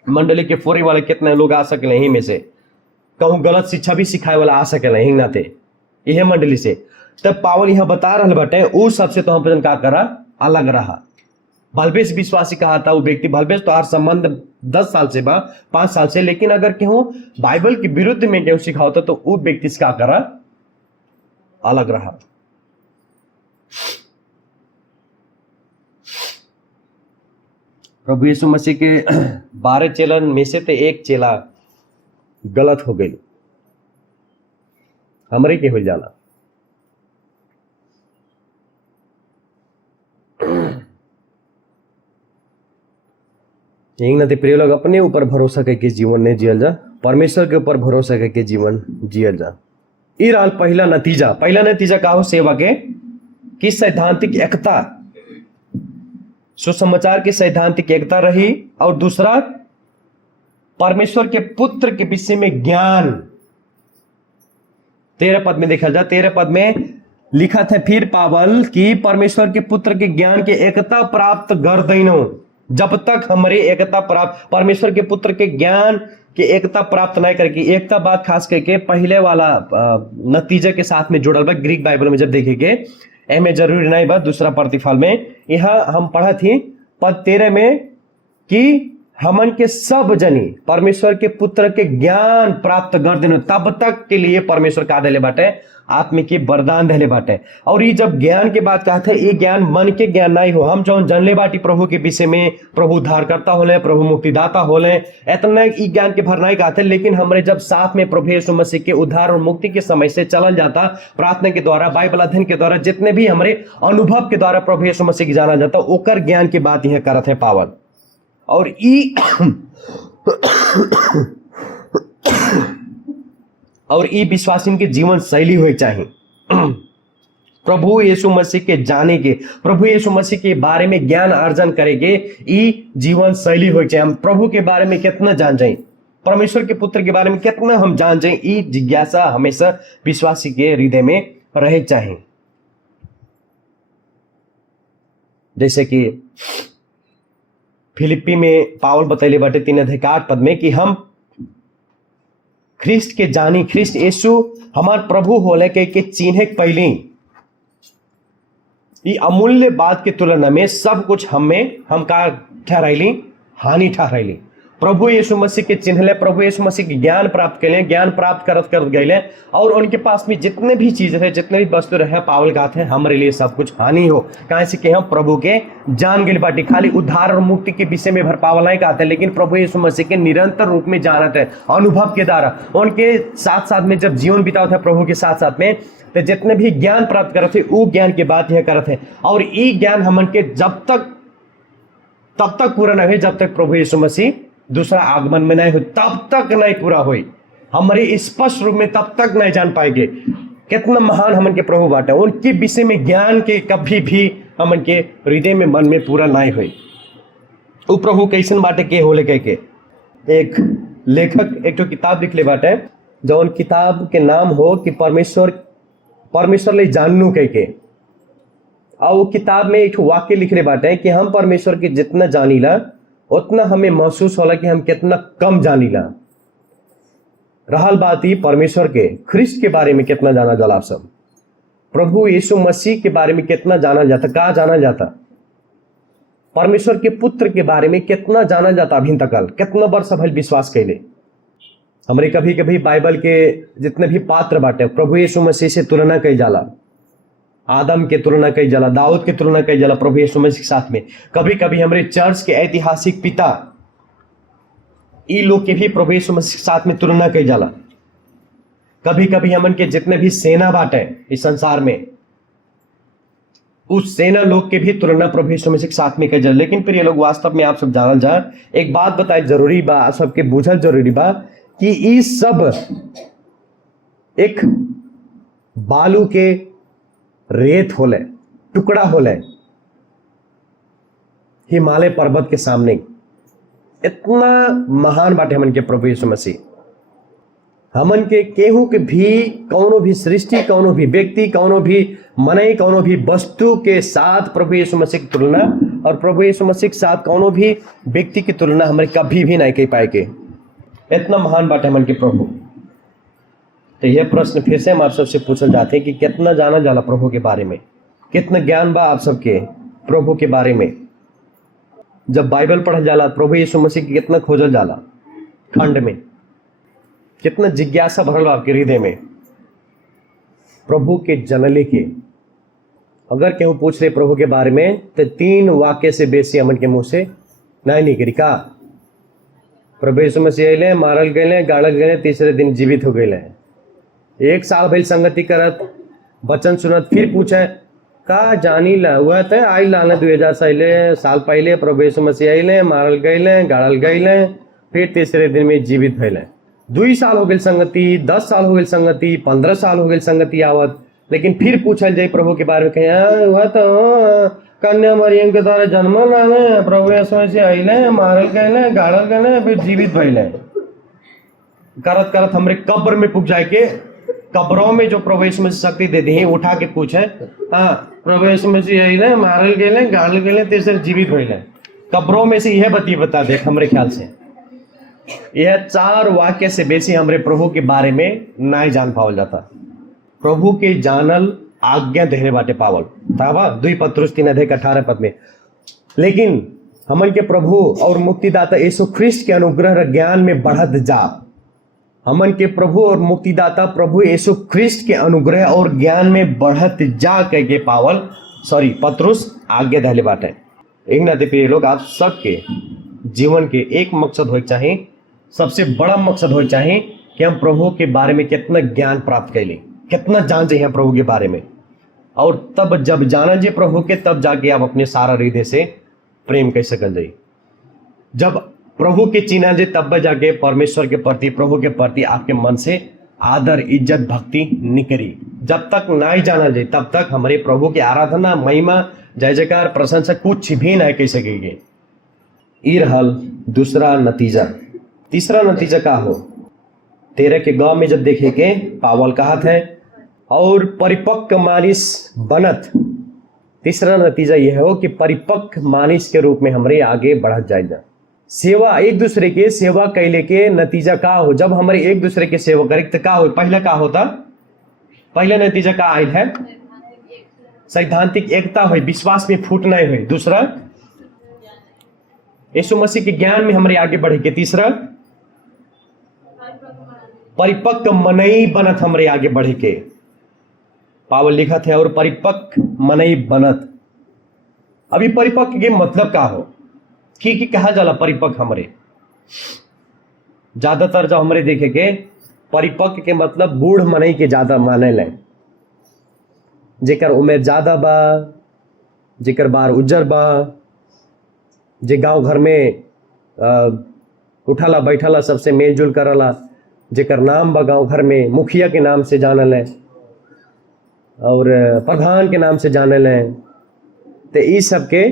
मंडली के फोरे वाले कितने लोग आ सकले यहीं में से कहूँ गलत शिक्षा भी सिखाए वाला आ सकेला हिंग नाते यह मंडली से तब पावल यहाँ बता रहा बटे उ सबसे तो हम का करा अलग रहा। भलबेश विश्वासी कहा था वो व्यक्ति भलबेश तो हर संबंध 10 साल से बा 5 साल से, लेकिन अगर केहू बाइबल के विरुद्ध में केहू सिखावता तो वो व्यक्ति से क्या करा अलग रहा। प्रभु यीशु मसीह के 12 चेलन में से तो एक चेला गलत हो गई हमरे के हो जाला। यही ना प्रिय लोग अपने ऊपर भरोसा करके जीवन नहीं जियल जा, परमेश्वर के ऊपर भरोसा करके जीवन जियल जा। ई रहा पहला नतीजा का हो सेवा के कि सैद्धांतिक एकता, सुसमाचार की सैद्धांतिक एकता रही। और दूसरा परमेश्वर के पुत्र के विषय में ज्ञान। 13 पद में देखा जा, 13 पद में लिखा था फिर पावल कि परमेश्वर के पुत्र के ज्ञान के एकता प्राप्त कर देनो। जब तक हमारे एकता प्राप्त परमेश्वर के पुत्र के ज्ञान के एकता प्राप्त नहीं करके, एकता बात खास करके पहले वाला नतीजे के साथ में जुड़ल बा ग्रीक बाइबल में जब देखेंगे एमे जरूरी नहीं बा दूसरा प्रतिफल में। यहाँ हम पढ़ा थी पद 13 में कि हमन के सब जनी परमेश्वर के पुत्र के ज्ञान प्राप्त कर देनो, तब तक के लिए परमेश्वर का देले बाटे आत्मिक के वरदान देले बाटे। और ये जब ज्ञान के बात कहते हैं ये ज्ञान मन के ज्ञान नहीं हो, हम जो जानले बाटी प्रभु के विषय में, प्रभु उद्धारकर्ता होले, प्रभु मुक्तिदाता होले, इतना ई ज्ञान के भर नहीं कहते। लेकिन हमारे जब साथ में प्रभु यीशु मसीह के उद्धार और मुक्ति के समय से चलल जाता, प्रार्थना के द्वारा, बाइबल अध्ययन के द्वारा, जितने भी हमारे अनुभव के द्वारा प्रभु यीशु मसीह की जाना जाता, ओकर ज्ञान की बात यह करत है पावल। और ई विश्वासी के जीवन शैली हो चाहिए प्रभु यीशु मसीह के जाने के, प्रभु यीशु मसीह के बारे में ज्ञान अर्जन करेंगे, ई जीवन शैली हो चाहिए। हम प्रभु के बारे में कितना जान जाए, परमेश्वर के पुत्र के बारे में कितना हम जान जाए, ई जिज्ञासा हमेशा विश्वासी के हृदय में रहे चाहिए। जैसे कि फिलिप्पी में पावल बतैले बाटे 3 पद में कि हम ख्रिस्ट के जानी, ख्रिस्ट यीशु हमार प्रभु होले के चिन्हे पहले ये अमूल्य बात के तुलना में सब कुछ हम का ठहराइली हानि ठहराइली। प्रभु यीशु मसीह के चिन्हले, प्रभु यीशु मसीह के ज्ञान प्राप्त कैले, ज्ञान प्राप्त करत गए, और उनके पास में जितने भी चीज है, जितने भी वस्तु रहे, पावल कहते हैं हमारे लिए सब कुछ हानि हो, कहे से कि हम प्रभु के जान गए बाटी। खाली उद्धार और मुक्ति के विषय में भर पावल नहीं कहते, लेकिन प्रभु यीशु मसीह के निरंतर रूप में जानते हैं अनुभव के द्वारा, उनके साथ साथ में जब जीवन बिताओ था प्रभु के साथ साथ में, तो जितने भी ज्ञान प्राप्त करते वो ज्ञान की बात यह करते हैं। और ये ज्ञान हमन के तब तक पूरा नहीं हुई जब तक प्रभु यीशु मसीह दूसरा आगमन में नहीं हो, तब तक नहीं पूरा हुई। हमारे स्पष्ट रूप में तब तक नहीं जान पाएंगे कितना महान हमन के प्रभु बाटे, उनके विषय में ज्ञान के कभी भी हमन के हृदय में, मन में पूरा नहीं हुई। वो प्रभु कैसन बाटे के होले कह के एक लेखक एक तो किताब लिख ले बाटे, जो उन किताब के नाम हो कि परमेश्वर ले जानू कह के। और वो किताब में एक वाक्य लिख रहे बाटे कि हम परमेश्वर के जितना जानीला उतना हमें महसूस होला कि हम कितना कम जानीला। रहल बात ही परमेश्वर के ख्रिस्ट के बारे में कितना जाना जाला, आप सब प्रभु यीशु मसीह के बारे में कितना जाना जाता, कहा जाना जाता, परमेश्वर के पुत्र के बारे में कितना जाना जाता, अभी तक कितना वर्ष भल विश्वास कैले। हमरे कभी कभी बाइबल के जितने भी पात्र बाटे प्रभु यीशु मसीह से तुलना कई जाला, आदम के तुलना कई जाला, दाऊद के तुलना कई जाला प्रभु यीशु मसीह के साथ में। कभी कभी हमारे चर्च के ऐतिहासिक पिता ई लोग के भी प्रभु यीशु मसीह के साथ में तुलना कई जाला। कभी कभी हमन के जितने भी सेना बाटे इस संसार में, उस सेना लोग के भी तुलना प्रभु यीशु मसीह के साथ में कई जाला। लेकिन फिर ये लोग वास्तव में आप सब जानल जा, एक बात बताए जरूरी बा, सबके बूझल जरूरी बा कि ई सब एक बालू के रेत होले, टुकड़ा होले हिमालय पर्वत के सामने। इतना महान बाटे हमन के प्रभु यीशु मसीह। हमन के केहू के भी कौनो भी सृष्टि, कौनो भी व्यक्ति, कौनो भी मनई, कौनो भी वस्तु के साथ प्रभु यीशु मसीह की तुलना और प्रभु यीशु मसीह के साथ कौनो भी व्यक्ति की तुलना हमारे कभी भी नहीं कर पाएंगे। इतना महान बात है हमन के प्रभु। तो यह प्रश्न फिर से हम आप सबसे पूछल जाते हैं कि कितना जाना जाला प्रभु के बारे में, कितना ज्ञान बा आप सबके प्रभु के बारे में। जब बाइबल पढ़ल जाला प्रभु यीशु मसीह के कितना खोजल जाला खंड में, कितना जिज्ञासा भरल आपके हृदय में प्रभु के जनले के। अगर केहू पूछ रहे प्रभु के बारे में तो 3 वाक्य से बेसी हमन के मुंह से नहीं निकली का। प्रभु यीशु मसीह अइले, मारल गए, गाड़ल गए, तीसरे दिन जीवित हो गए। 1 साल भइल संगति करत, वचन सुनत, फिर पूछे का जानी ला हुआ थे आई लाने 2000 साल पहले प्रभु यीशु मसीह अइले, मारल गए, गाड़ल गए, फिर तीसरे दिन में जीवित भइले। 2 साल हो गए संगति, 10 साल हो गए संगति, 15 साल हो गए संगति आवत, लेकिन फिर पूछल जाए प्रभु के बारे में कहे हुआ तो कन्या मरियम के द्वारा जन्म लाने, प्रभु यीशु मसीह अइले, मारल गए, गाड़ल गए, फिर जीवित भइले। करत करत हमरे कब्र में पुग जाए के, कब्रों में जो प्रभु यीशु मसीह शक्ति दे दी उठा के पूछे, हाँ प्रभु यीशु मसीह अइले, मारल गए, गाड़ल गए, तीसरे जीवित भइले। कब्रों में से यह बता दे हमरे ख्याल से यह 4 वाक्य से बेसी हमरे प्रभु के बारे में नहीं जान पावल जाता। प्रभु के जानल आज्ञा देने बाटे पावल था 2 पत्रुस 3:18 में। लेकिन हमन के प्रभु और मुक्तिदाता यीशु ख्रिस्ट के अनुग्रह और ज्ञान में बढ़त जा। हमन के प्रभु और मुक्तिदाता प्रभु यीशु ख्रिस्ट के अनुग्रह और ज्ञान में बढ़त जा कह के पावल पत्रुस आज्ञा देले बाटे। एक नाते प्रिय लोग, आप सबके जीवन के एक मकसद हो चाहिए, सबसे बड़ा मकसद हो चाहिए कि हम प्रभु के बारे में कितना ज्ञान प्राप्त कैली, कितना जान चाहिए प्रभु के बारे में। और तब जब जाना जी प्रभु के, तब जाके आप अपने सारा हृदय से प्रेम कर सकल जाइए। जब प्रभु के चिन्ह जे तब जाके परमेश्वर के प्रति, प्रभु के प्रति आपके मन से आदर, इज्जत, भक्ति निकली। जब तक नहीं जाना जाए तब तक हमारे प्रभु की आराधना, महिमा, जय जयकार, प्रशंसा कुछ भी नहीं कह सकेंगे। ये रहल दूसरा नतीजा। तीसरा नतीजा का हो 13 के गांव में जब देखे के पावल कहत है और परिपक्व मानिस बनत। तीसरा नतीजा यह हो कि परिपक्व मानिस के रूप में हमारे आगे बढ़त जाएगा। सेवा, एक दूसरे के सेवा कैले के नतीजा का हो, जब हमारे एक दूसरे के सेवा करें तो का हो। पहला का होता, पहला नतीजा का आयल है सैद्धांतिक एकता हो, विश्वास में फूट नहीं हुई। दूसरा यीशु मसीह के ज्ञान में हमारे आगे बढ़े के। तीसरा परिपक्व मनई बनत हमारे आगे बढ़े के। पावल लिखा थे और परिपक्व मनई बनत। अभी परिपक्व के मतलब का हो कि कहा जाला परिपक्व हमारे, ज्यादातर जब हमारे देखे के परिपक्व के मतलब बूढ़ मनई के ज्यादा माने ले, जेकर उम्र ज्यादा बा, जेकर बार उज्जर बा, जे गांव घर में उठाला बैठाला सबसे मेलजुल करला, जेकर नाम बा गांव घर में मुखिया के नाम से जानल है और प्रधान के नाम से जानल है। तो इस सब के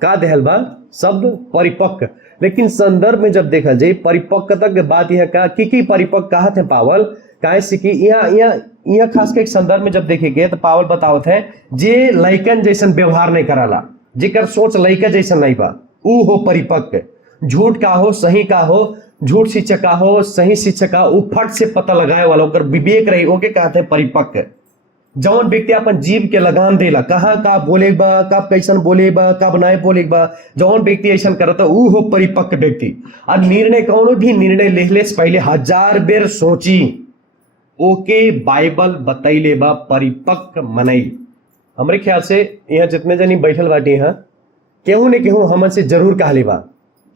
का देहल बा शब्द परिपक्व। लेकिन संदर्भ में जब देखा जाए परिपक्वता के बात यह का कि परिपक्व कहा थे पावल, काहे से कि यहाँ खास के एक संदर्भ में जब देखेंगे तो पावल बतावत है जे लइकन जैसन व्यवहार नहीं कराला, जेकर सोच लइका जैसन नहीं बा, ऊ हो परिपक्व। झूठ का हो, सही का हो, झूठ शिक्षक का हो, सही शिक्षक का, ऊ फट से पता लगाए वाला ओकर विवेक रही, ओके कहते हैं परिपक्व। जौन व्यक्ति अपन जीव के लगाम देला, कहाँ का बोले बा, कब कैसन बोले बा, कब नहीं बोले बा, जौन व्यक्ति ऐसा करता ऊ हो परिपक्व व्यक्ति। और निर्णय कौनो भी निर्णय लेले से पहले 1000 बेर सोची, ओके बाइबल बतैले बा परिपक्व मनई। हमरे ख्याल से यहाँ जितने जनी बैठल बाटी यहाँ केहू ने केहू हमन से जरूर कहले बा,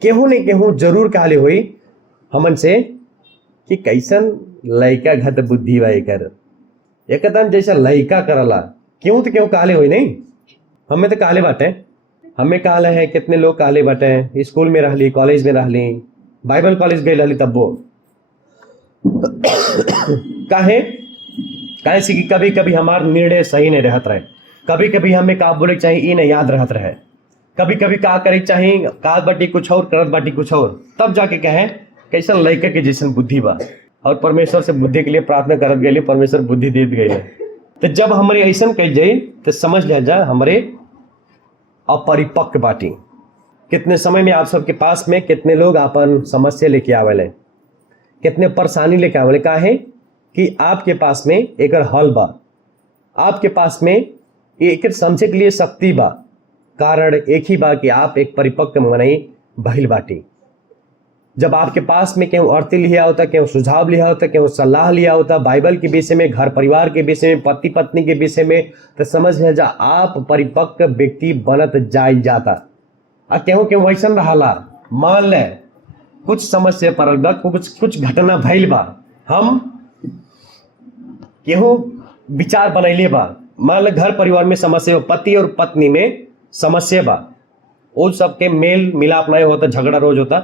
केहू ने केहू जरूर कहले हुई हमन से कि कैसन लइका घट बुद्धि बा एकर, एकदम जैसा लइका करला। क्यों तो क्यों कहले हुई नहीं, हमें तो कहले बाटे, हमें कहले है, कितने लोग कहले बाटे, स्कूल में रहली, कॉलेज में रहली, बाइबल कॉलेज गई रहली, तब वो काहे से कि कभी कभी हमार निर्णय सही नहीं रहत रहे, कभी कभी हमें का बोले चाहिए ये नहीं याद रहत रहे, कभी कभी का करे चाहिए का बाटी कुछ और करत बाटी कुछ और, तब जाके कहे कैसन लइका के जैसन बुद्धि बा। और परमेश्वर से बुद्धि के लिए प्रार्थना करत गए, परमेश्वर बुद्धि देत गए। तो जब हमारे ऐसा कह जाए तो समझ लिया जा हमारे अपरिपक्व बाटी। कितने समय में आप सबके पास में कितने लोग अपन समस्या लेके आवेले, कितने परेशानी लेके आवेले, का है कि आपके पास में एक हल बा, आपके पास में एक समझे के लिए शक्ति बा। कारण एक ही बा कि आप एक परिपक्व मनई भइल बाटी। जब आपके पास में केहू अर्थ लिया होता, केहू सुझाव लिया होता, केहू सलाह लिया होता बाइबल के विषय में, घर परिवार के विषय में, पति पत्नी के विषय में, तो समझ लिया जा आप परिपक्व व्यक्ति बनत जाइल जाता। आ केहू केहू वैसा रहा, मान ले कुछ समस्या पड़ल बा, कुछ घटना भइल बा, हम केहू विचार बनैले बा, मान ले घर परिवार में समस्या बा, पति और पत्नी में समस्या बा, वो सबके मेल मिलाप नहीं होता, झगड़ा रोज होता।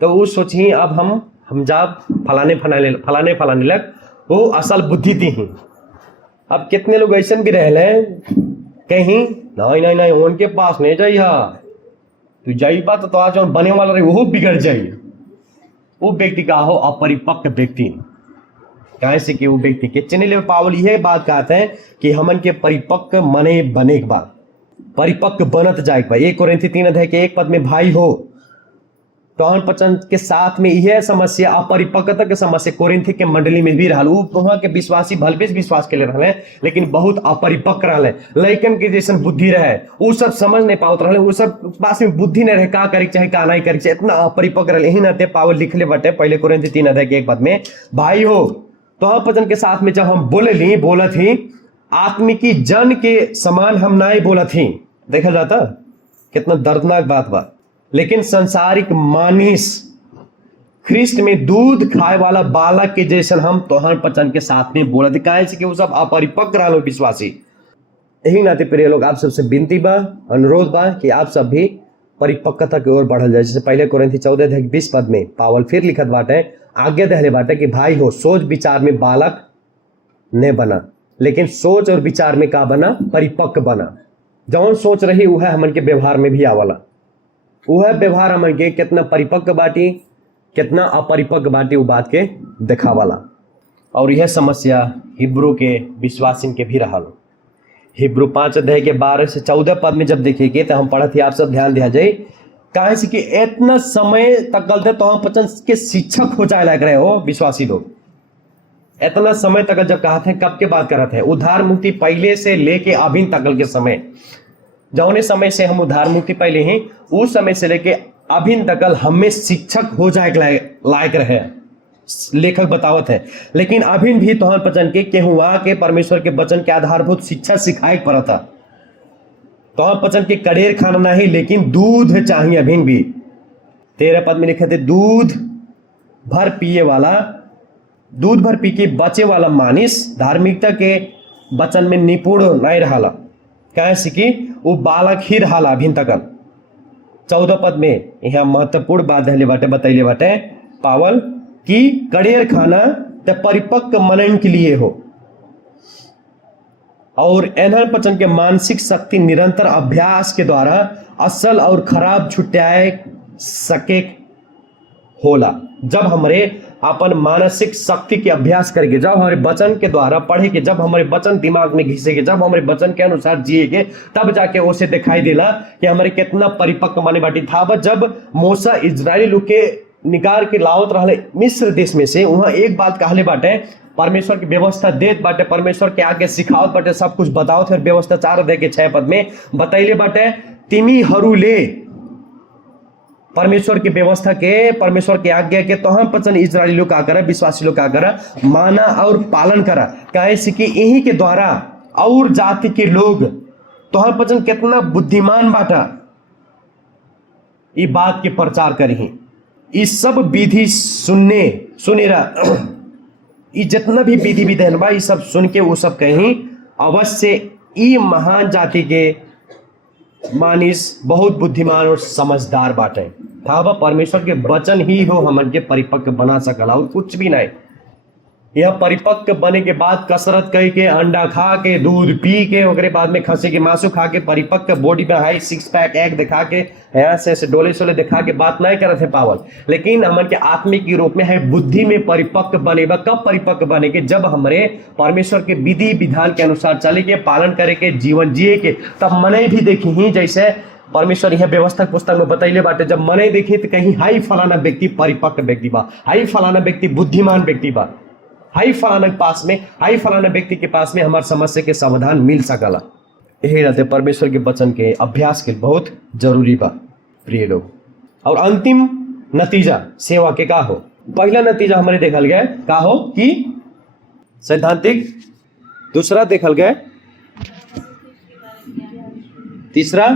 तो वो सोची अब हम जाब फलाने लग वो असल बुद्धि दी ही। अब कितने लोग ऐसे भी रहले कहीं नहीं उनके पास नहीं जाइए, तू जाइबा तो आज बने वाला रहे वो बिगड़ जाइए। वो व्यक्ति का हो अपरिपक्व व्यक्ति, कैसे कि वो व्यक्ति के चैनल पावल यह बात कहते हैं कि हमन के परिपक्व मने बने के बाद परिपक्व बनत जाए। 1 कोरिन्थी 3:1 में भाई हो तोहन पचन के साथ में यह समस्या अपरिपक्वता के समस्या कोरिन्थी के मंडली में भी रहा। वहां के विश्वासी भलबे विश्वास के लिए रहे, लेकिन बहुत अपरिपक्व रहे, लइकन के जैसे बुद्धि रहे, वो सब समझ नहीं पावत रहे, वो सब पास में बुद्धि नहीं रहे, का करे चाहे का नहीं करे, इतना अपरिपक्व रहे। यही नाते पावल लिखले बटे 1 कोरिन्थी 3:1 में भाई हो तोहन पचन के साथ में जब हम बोलत ही आत्मिकी जन के समान हम नहीं बोलत ही। देखा जाता कितना दर्दनाक बात बा। लेकिन संसारिक मानिस ख्रिस्ट में दूध खाए वाला बालक के जैसे हम तोहन पचन के साथ में बोलत, काहे कि वो सब अपरिपक्व रहा विश्वासी। यही नाते प्रिय लोग आप सबसे विनती बा, अनुरोध बा कि आप सब भी परिपक्वता की ओर बढ़ल जाए। जैसे 1 कोरिन्थी 14:20 में पावल फिर लिखत बाटे, आज्ञा दहले बाटे कि भाई हो सोच विचार में बालक ने बना, लेकिन सोच और विचार में का बना, परिपक्व बना। जौन सोच रही वह हमन के व्यवहार में भी आवला, वह व्यवहार हमन के कितना परिपक्व बाटी कितना अपरिपक्व बाटी वो बात के दिखावाला। और यह समस्या हिब्रू के विश्वासिन के भी रहल। हिब्रू 5:12-14 में जब देखेंगे तो हम पढ़त ही आप सब ध्यान दिया जाए, काहे से कि इतना समय तक गलते तो हम पचन के शिक्षक हो जाए लग रहे हो विश्वासी लोग। इतना समय तक जब कहते हैं कब के बात करते हैं, उद्धार मुक्ति पहले से लेके अभी तक के समय, जौने समय से हम उद्धार मुक्ति पहले ही उस समय से लेके अभी तक हमें शिक्षक हो जाए लायक रहे, लेखक बतावत है। लेकिन अभी भी तोहन पचन के केहू के परमेश्वर के वचन के आधारभूत शिक्षा सिखाए पड़ा था। तोहन पचन के कड़ेर खाना नहीं, लेकिन दूध चाहिए अभी भी। 13 पद में लिखे थे दूध भर पी के बचे वाला मानिस धार्मिकता के वचन में निपुण नहीं रहा, कैसे कि वो बालक ही रहा अभी तक। 14 पद में यह महत्वपूर्ण बात बतैले बाटे पावल कि कड़ेर खाना तो परिपक्व मनन के लिए हो, और एनहन पचन के मानसिक शक्ति निरंतर अभ्यास के द्वारा असल और खराब छुट्याए सके होला। जब हमारे अपन मानसिक शक्ति के अभ्यास करेंगे, जब हमारे वचन के द्वारा पढ़ेंगे, जब हमारे वचन दिमाग में घिसेंगे, जब हमारे वचन के अनुसार जिएंगे, तब जाके उसे दिखाई देला कि हमारे कितना परिपक्व माने बाटी था। जब मूसा इजरायली लोग के निकाल के लावत रहले मिस्र देश में से, वहां एक बात कहले बाटे, परमेश्वर की व्यवस्था देत बाटे, परमेश्वर के आगे सिखावत बाटे, सब कुछ बतावत है। व्यवस्था 4:6 पद में बतैले बाटे तिमी हरूले परमेश्वर की व्यवस्था के, परमेश्वर की आज्ञा के तोहन पचन इजरायली लोग का करा, विश्वासी लोग का करा, माना और पालन करा, कैसे कि यही के द्वारा और जाति के लोग तोहन पचन कितना बुद्धिमान बाटा ये बात के प्रचार करी। इस सब विधि सुनेरा ये जितना भी विधि विधान बा, ये सब सुन के वो सब कहीं अवश्य ये महान जाति के मानिस बहुत बुद्धिमान और समझदार बाटे था। परमेश्वर के वचन ही हो हमन के परिपक्व बना सकला और कुछ भी नहीं। यह परिपक्व बने के बाद कसरत कई के, अंडा खा के, दूध पी के, ओकरे बाद में खसी के मांसू खा के परिपक्व बॉडी में हाई सिक्स पैक एक दिखा के यहाँ से डोले सोले दिखा के बात नहीं करत है पावल। लेकिन हमन के आत्मिक के रूप में है बुद्धि में परिपक्व बनेगा। कब परिपक्व बनेगे? जब हमारे परमेश्वर के विधि विधान के अनुसार चले के, पालन करे के, जीवन जिए के। तब मने भी देखी ही जैसे परमेश्वर यह व्यवस्था पुस्तक में बतैले बाटे, जब मने देखी तो कहीं हाई फलाना व्यक्ति परिपक्व व्यक्ति बा, हाई फलाना व्यक्ति बुद्धिमान व्यक्ति बा, हाई फलाना व्यक्ति के पास में हमारे समस्या के समाधान मिल सकला। यही रहते परमेश्वर के वचन के अभ्यास के बहुत जरूरी बा प्रिय लोग। और अंतिम नतीजा सेवा के का हो? पहला नतीजा हमारे देखल गया का हो कि सैद्धांतिक, दूसरा देखल गया, तीसरा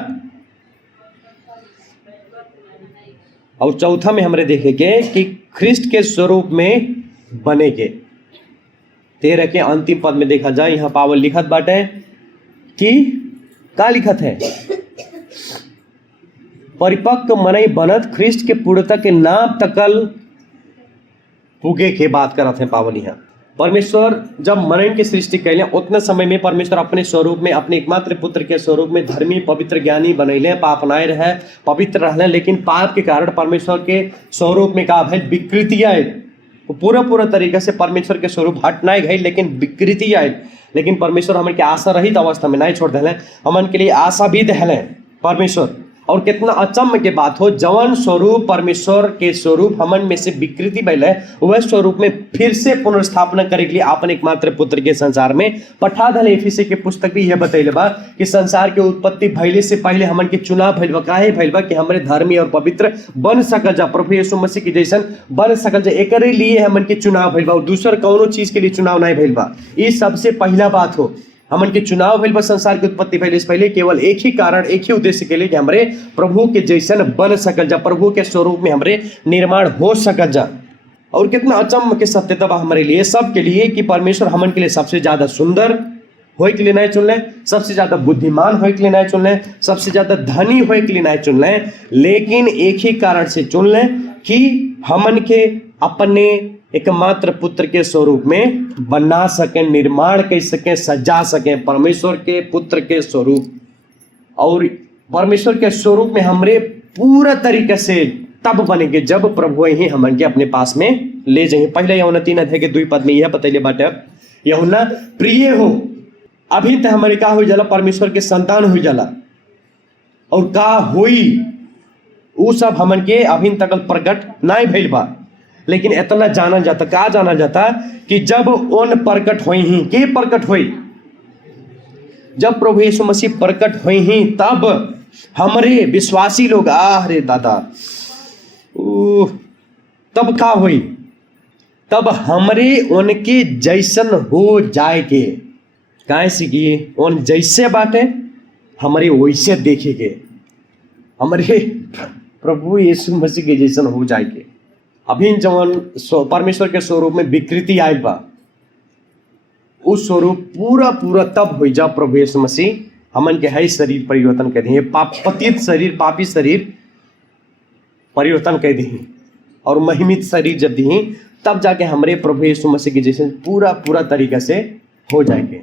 और चौथा में हमारे देखेंगे कि ख्रिस्ट के स्वरूप में बने के। 13 के अंतिम पद में देखा जाए, यहाँ पावल लिखत बाटे कि का लिखत है? परिपक्व मनई बनत ख्रिस्ट के पूर्णता के नाम तकल पुगे के बात करत है पावल। यहाँ परमेश्वर जब मनई की सृष्टि कैले उतने समय में परमेश्वर अपने स्वरूप में, अपने एकमात्र पुत्र के स्वरूप में धर्मी पवित्र ज्ञानी बनैले, पाप नाय रहे, पवित्र रहले। लेकिन पाप के कारण परमेश्वर के स्वरूप में का भइल? विकृति आए। पूरा तरीके से परमेश्वर के स्वरूप हट नहीं गई, लेकिन विकृति आए। लेकिन परमेश्वर हमन के आशा रहित अवस्था में नहीं छोड़ दिले, हमन के लिए आशा भी दिले परमेश्वर। और कितना अचम्म के बात हो, जवन स्वरूप परमेश्वर के स्वरूप हमन में से विकृति भइले, वह स्वरूप में फिर से पुनर्स्थापना करे के लिए अपन एकमात्र पुत्र के संसार में पठा दले। एफिसी के पुस्तक भी यह बतैले बा कि संसार के उत्पत्ति भइले से पहले हमन के चुनाव भइल बा। काहे भइल बा? कि हमरे धर्मी और पवित्र बन सकल जा, प्रभु यीशु मसीह के जैसन बन सकल जा। एकरे लिए हमन के चुनाव भइल बा और दूसर कौनो चीज के लिए चुनाव नहीं भइल बा। ये सबसे पहला बात हो, हमन के चुनाव भइल बा संसार की उत्पत्ति पहले से पहले केवल एक ही कारण, एक ही उद्देश्य के लिए कि हमरे प्रभु के जैसन बन सकल जा, प्रभु के स्वरूप में हमरे निर्माण हो सकल जा। और कितना अचम्म के सत्यता बा हमारे लिए, सबके लिए, कि परमेश्वर हमन के लिए सबसे ज्यादा सुंदर होए के लिए नहीं चुनले, सबसे ज्यादा बुद्धिमान होए के लिए नहीं चुनले, सबसे ज्यादा धनी होए के लिए नहीं चुनले, लेकिन एक ही कारण से चुनले कि हमन के अपने एकमात्र पुत्र के स्वरूप में बना सके, निर्माण कर सके, सजा सके, परमेश्वर के पुत्र के स्वरूप। और परमेश्वर के स्वरूप में हमरे पूरा तरीके से तब बनेंगे जब प्रभु ही हमन के अपने पास में ले जाएंगे। पहले यूहन्ना 3 अध्याय के 2 पद में यह बतैले बाटे, यूहन्ना प्रिय हो। अभी तक हमारे का हो जाला? परमेश्वर के संतान हो जाला। और का होई वो सब हमन के अभी तक प्रकट नहीं भइल बा। लेकिन इतना जाना जाता, का जाना जाता कि जब उन प्रकट हुई ही, के प्रकट हुई? जब प्रभु यीशु मसीह प्रकट हुई ही, तब हमारे विश्वासी लोग, अरे दादा, तब का हुई? तब हमरे उनके जैसन हो जाए के। काहे से कि उन जैसे बाटे हमारे वैसे देखेंगे, हमारे प्रभु यीशु मसीह के जैसन हो जाए के। अभी जवन परमेश्वर के स्वरूप में विकृति आयल बा, उस स्वरूप पूरा तब हो जा प्रभु यीशु मसीह हमन के है शरीर परिवर्तन कर दिए, पतित शरीर, पापी शरीर परिवर्तन कर दी और महिमित शरीर जब दी, तब जाके हमारे प्रभु यीशु मसीह के जैसे पूरा तरीका से हो जाएंगे।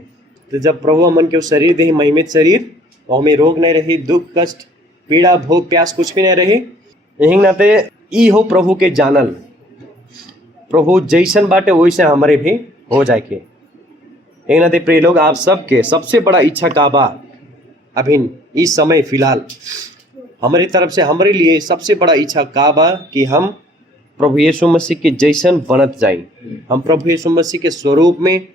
तो जब प्रभु हमन के शरीर दे, महिमित शरीर, और हमें रोग नहीं रही, दुख कष्ट पीड़ा भोग प्यास कुछ भी नहीं रही। यही नाते ई हो प्रभु के जानल, प्रभु जैसन बाटे वैसे हमारे भी हो जाए के। यही नाते प्रिय लोग, आप सबके सबसे बड़ा इच्छा का बा अभी इस समय फिलहाल हमारी तरफ से, हमारे लिए सबसे बड़ा इच्छा का बा कि हम प्रभु यीशु मसीह के जैसन बनत जाए, हम प्रभु यीशु मसीह के स्वरूप में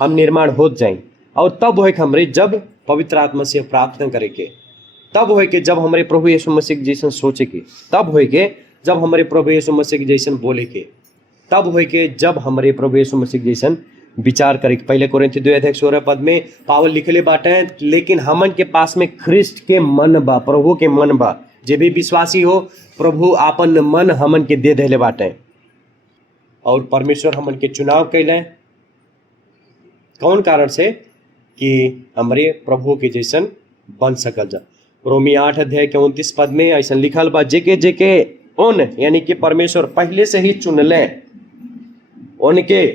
हम निर्माण हो जाए। और तब हो कि हमारे जब पवित्र आत्मा से प्रार्थना करे के, तब हो कि जब हमारे प्रभु यीशु मसीह के जैसन सोचे के, तब हो कि जब हमारे प्रभु यीशु मसीह के जैसन बोले के, तब हो कि जब हमारे प्रभु यीशु मसीह के जैसन विचार करे। पहले कोरिन्थी 2 अध्याय 16 पद में पावल लिखले बाटे, लेकिन हमन के पास में ख्रिस्ट के मन बा, प्रभु के मन बा। जे भी विश्वासी हो, प्रभु आपन मन हमन के दे देले बाटे। और परमेश्वर हमन के चुनाव कैले कौन कारण से? कि हमारे प्रभु के जैसन बन सकल जा। रोमी 8 अध्याय के 29 पद में ऐसा लिखल बा, जेके उन यानी कि परमेश्वर पहले से ही चुन ले, उनके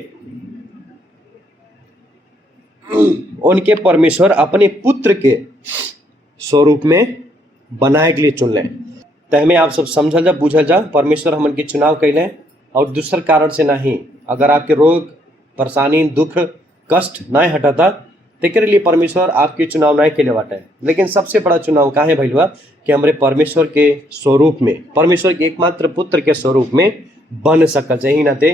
उनके परमेश्वर अपने पुत्र के स्वरूप में बनाए के लिए चुन लें। तो हमें आप सब समझल जा, बुझल जा, परमेश्वर हमन के चुनाव कैले और दूसर कारण से नहीं। अगर आपके रोग, परेशानी, दुख, कष्ट नहीं हटाता तेरे लिए परमेश्वर आपके चुनाव नहीं कैले बाटे। लेकिन सबसे बड़ा चुनाव काहे भइल बा कि हमरे परमेश्वर के स्वरूप में, परमेश्वर के एकमात्र पुत्र के स्वरूप में बन सकल। यही नाते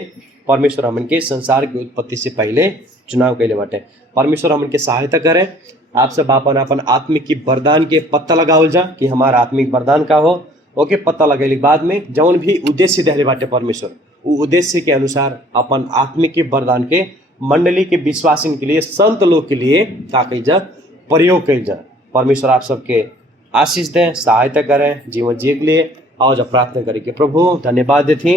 परमेश्वर हमन के संसार की उत्पत्ति से पहले चुनाव कैले बाटे। परमेश्वर हमन के सहायता करे। आप सब अपन अपन आत्मिक की वरदान के पत्ता लगावल जा कि हमारा आत्मिक वरदान का हो। ओके, पत्ता लगेले के बाद में जौन भी उद्देश्य देले बाटे परमेश्वर, वो उद्देश्य के अनुसार अपन आत्मिक के वरदान के मंडली के विश्वासिन के लिए, संत लोग के लिए का कइल जा, प्रयोग कइल जा। परमेश्वर आप सबके आशीष दें, सहायता करें जीवन जिए के लिए। आओ जब प्रार्थना करें कि प्रभु धन्यवाद देती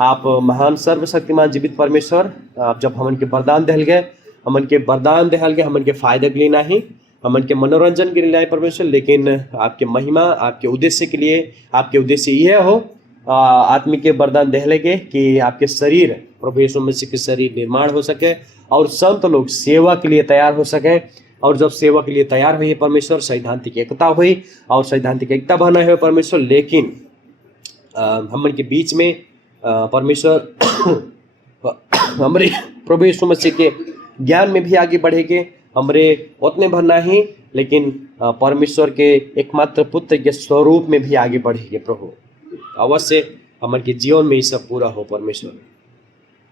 आप महान सर्वशक्तिमान जीवित परमेश्वर। आप जब हमन के वरदान दहल गए, हमन के वरदान दहल गए हमन के फायदे के लिए नहीं, हमन के मनोरंजन के लिए परमेश्वर, लेकिन आपके महिमा, आपके उद्देश्य के लिए। आपके उद्देश्य यह हो आत्मिक के वरदान दहले के कि आपके शरीर, प्रभु यीशु मसीह के शरीर निर्माण हो सके और संत लोग सेवा के लिए तैयार हो सके। और जब सेवा के लिए तैयार हुई परमेश्वर, सैद्धांतिक एकता हुई और सैद्धांतिक एकता बना है परमेश्वर। लेकिन हमन के बीच में परमेश्वर हमारे प्रभु यीशु मसीह के ज्ञान में भी आगे बढ़ेंगे। हमरे उतने भर नहीं, लेकिन परमेश्वर के एकमात्र पुत्र के स्वरूप में भी आगे बढ़ेंगे प्रभु। अवश्य हमारे के जीवन में ये सब पूरा हो परमेश्वर।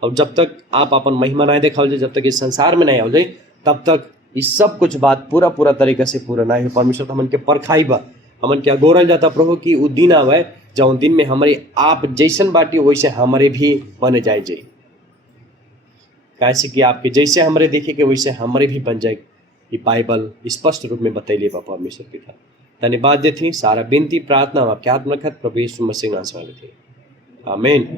और जब तक आप अपन महिमा नहीं दिखाओ जाए, जब तक इस संसार में नहीं हो जाए, तब तक ये सब कुछ बात पूरा तरीके से पूरा नहीं हो परमेश्वर। तो हमन के परखाई बा, हमन के अगोरल जाता प्रभु कि वो दिन आवे जब दिन में हमारे आप जैसन बाटी वैसे हमारे भी बन जाए। कैसे कि आपके जैसे हमारे देखे के वैसे हमारे भी बन जाए। ये बाइबल स्पष्ट रूप में बतैले बा परमेश्वर पिता। धन्यवाद देती सारा विनती प्रार्थना आपके हाथ में रखत प्रभु यीशु मसीह नाम से। आमीन।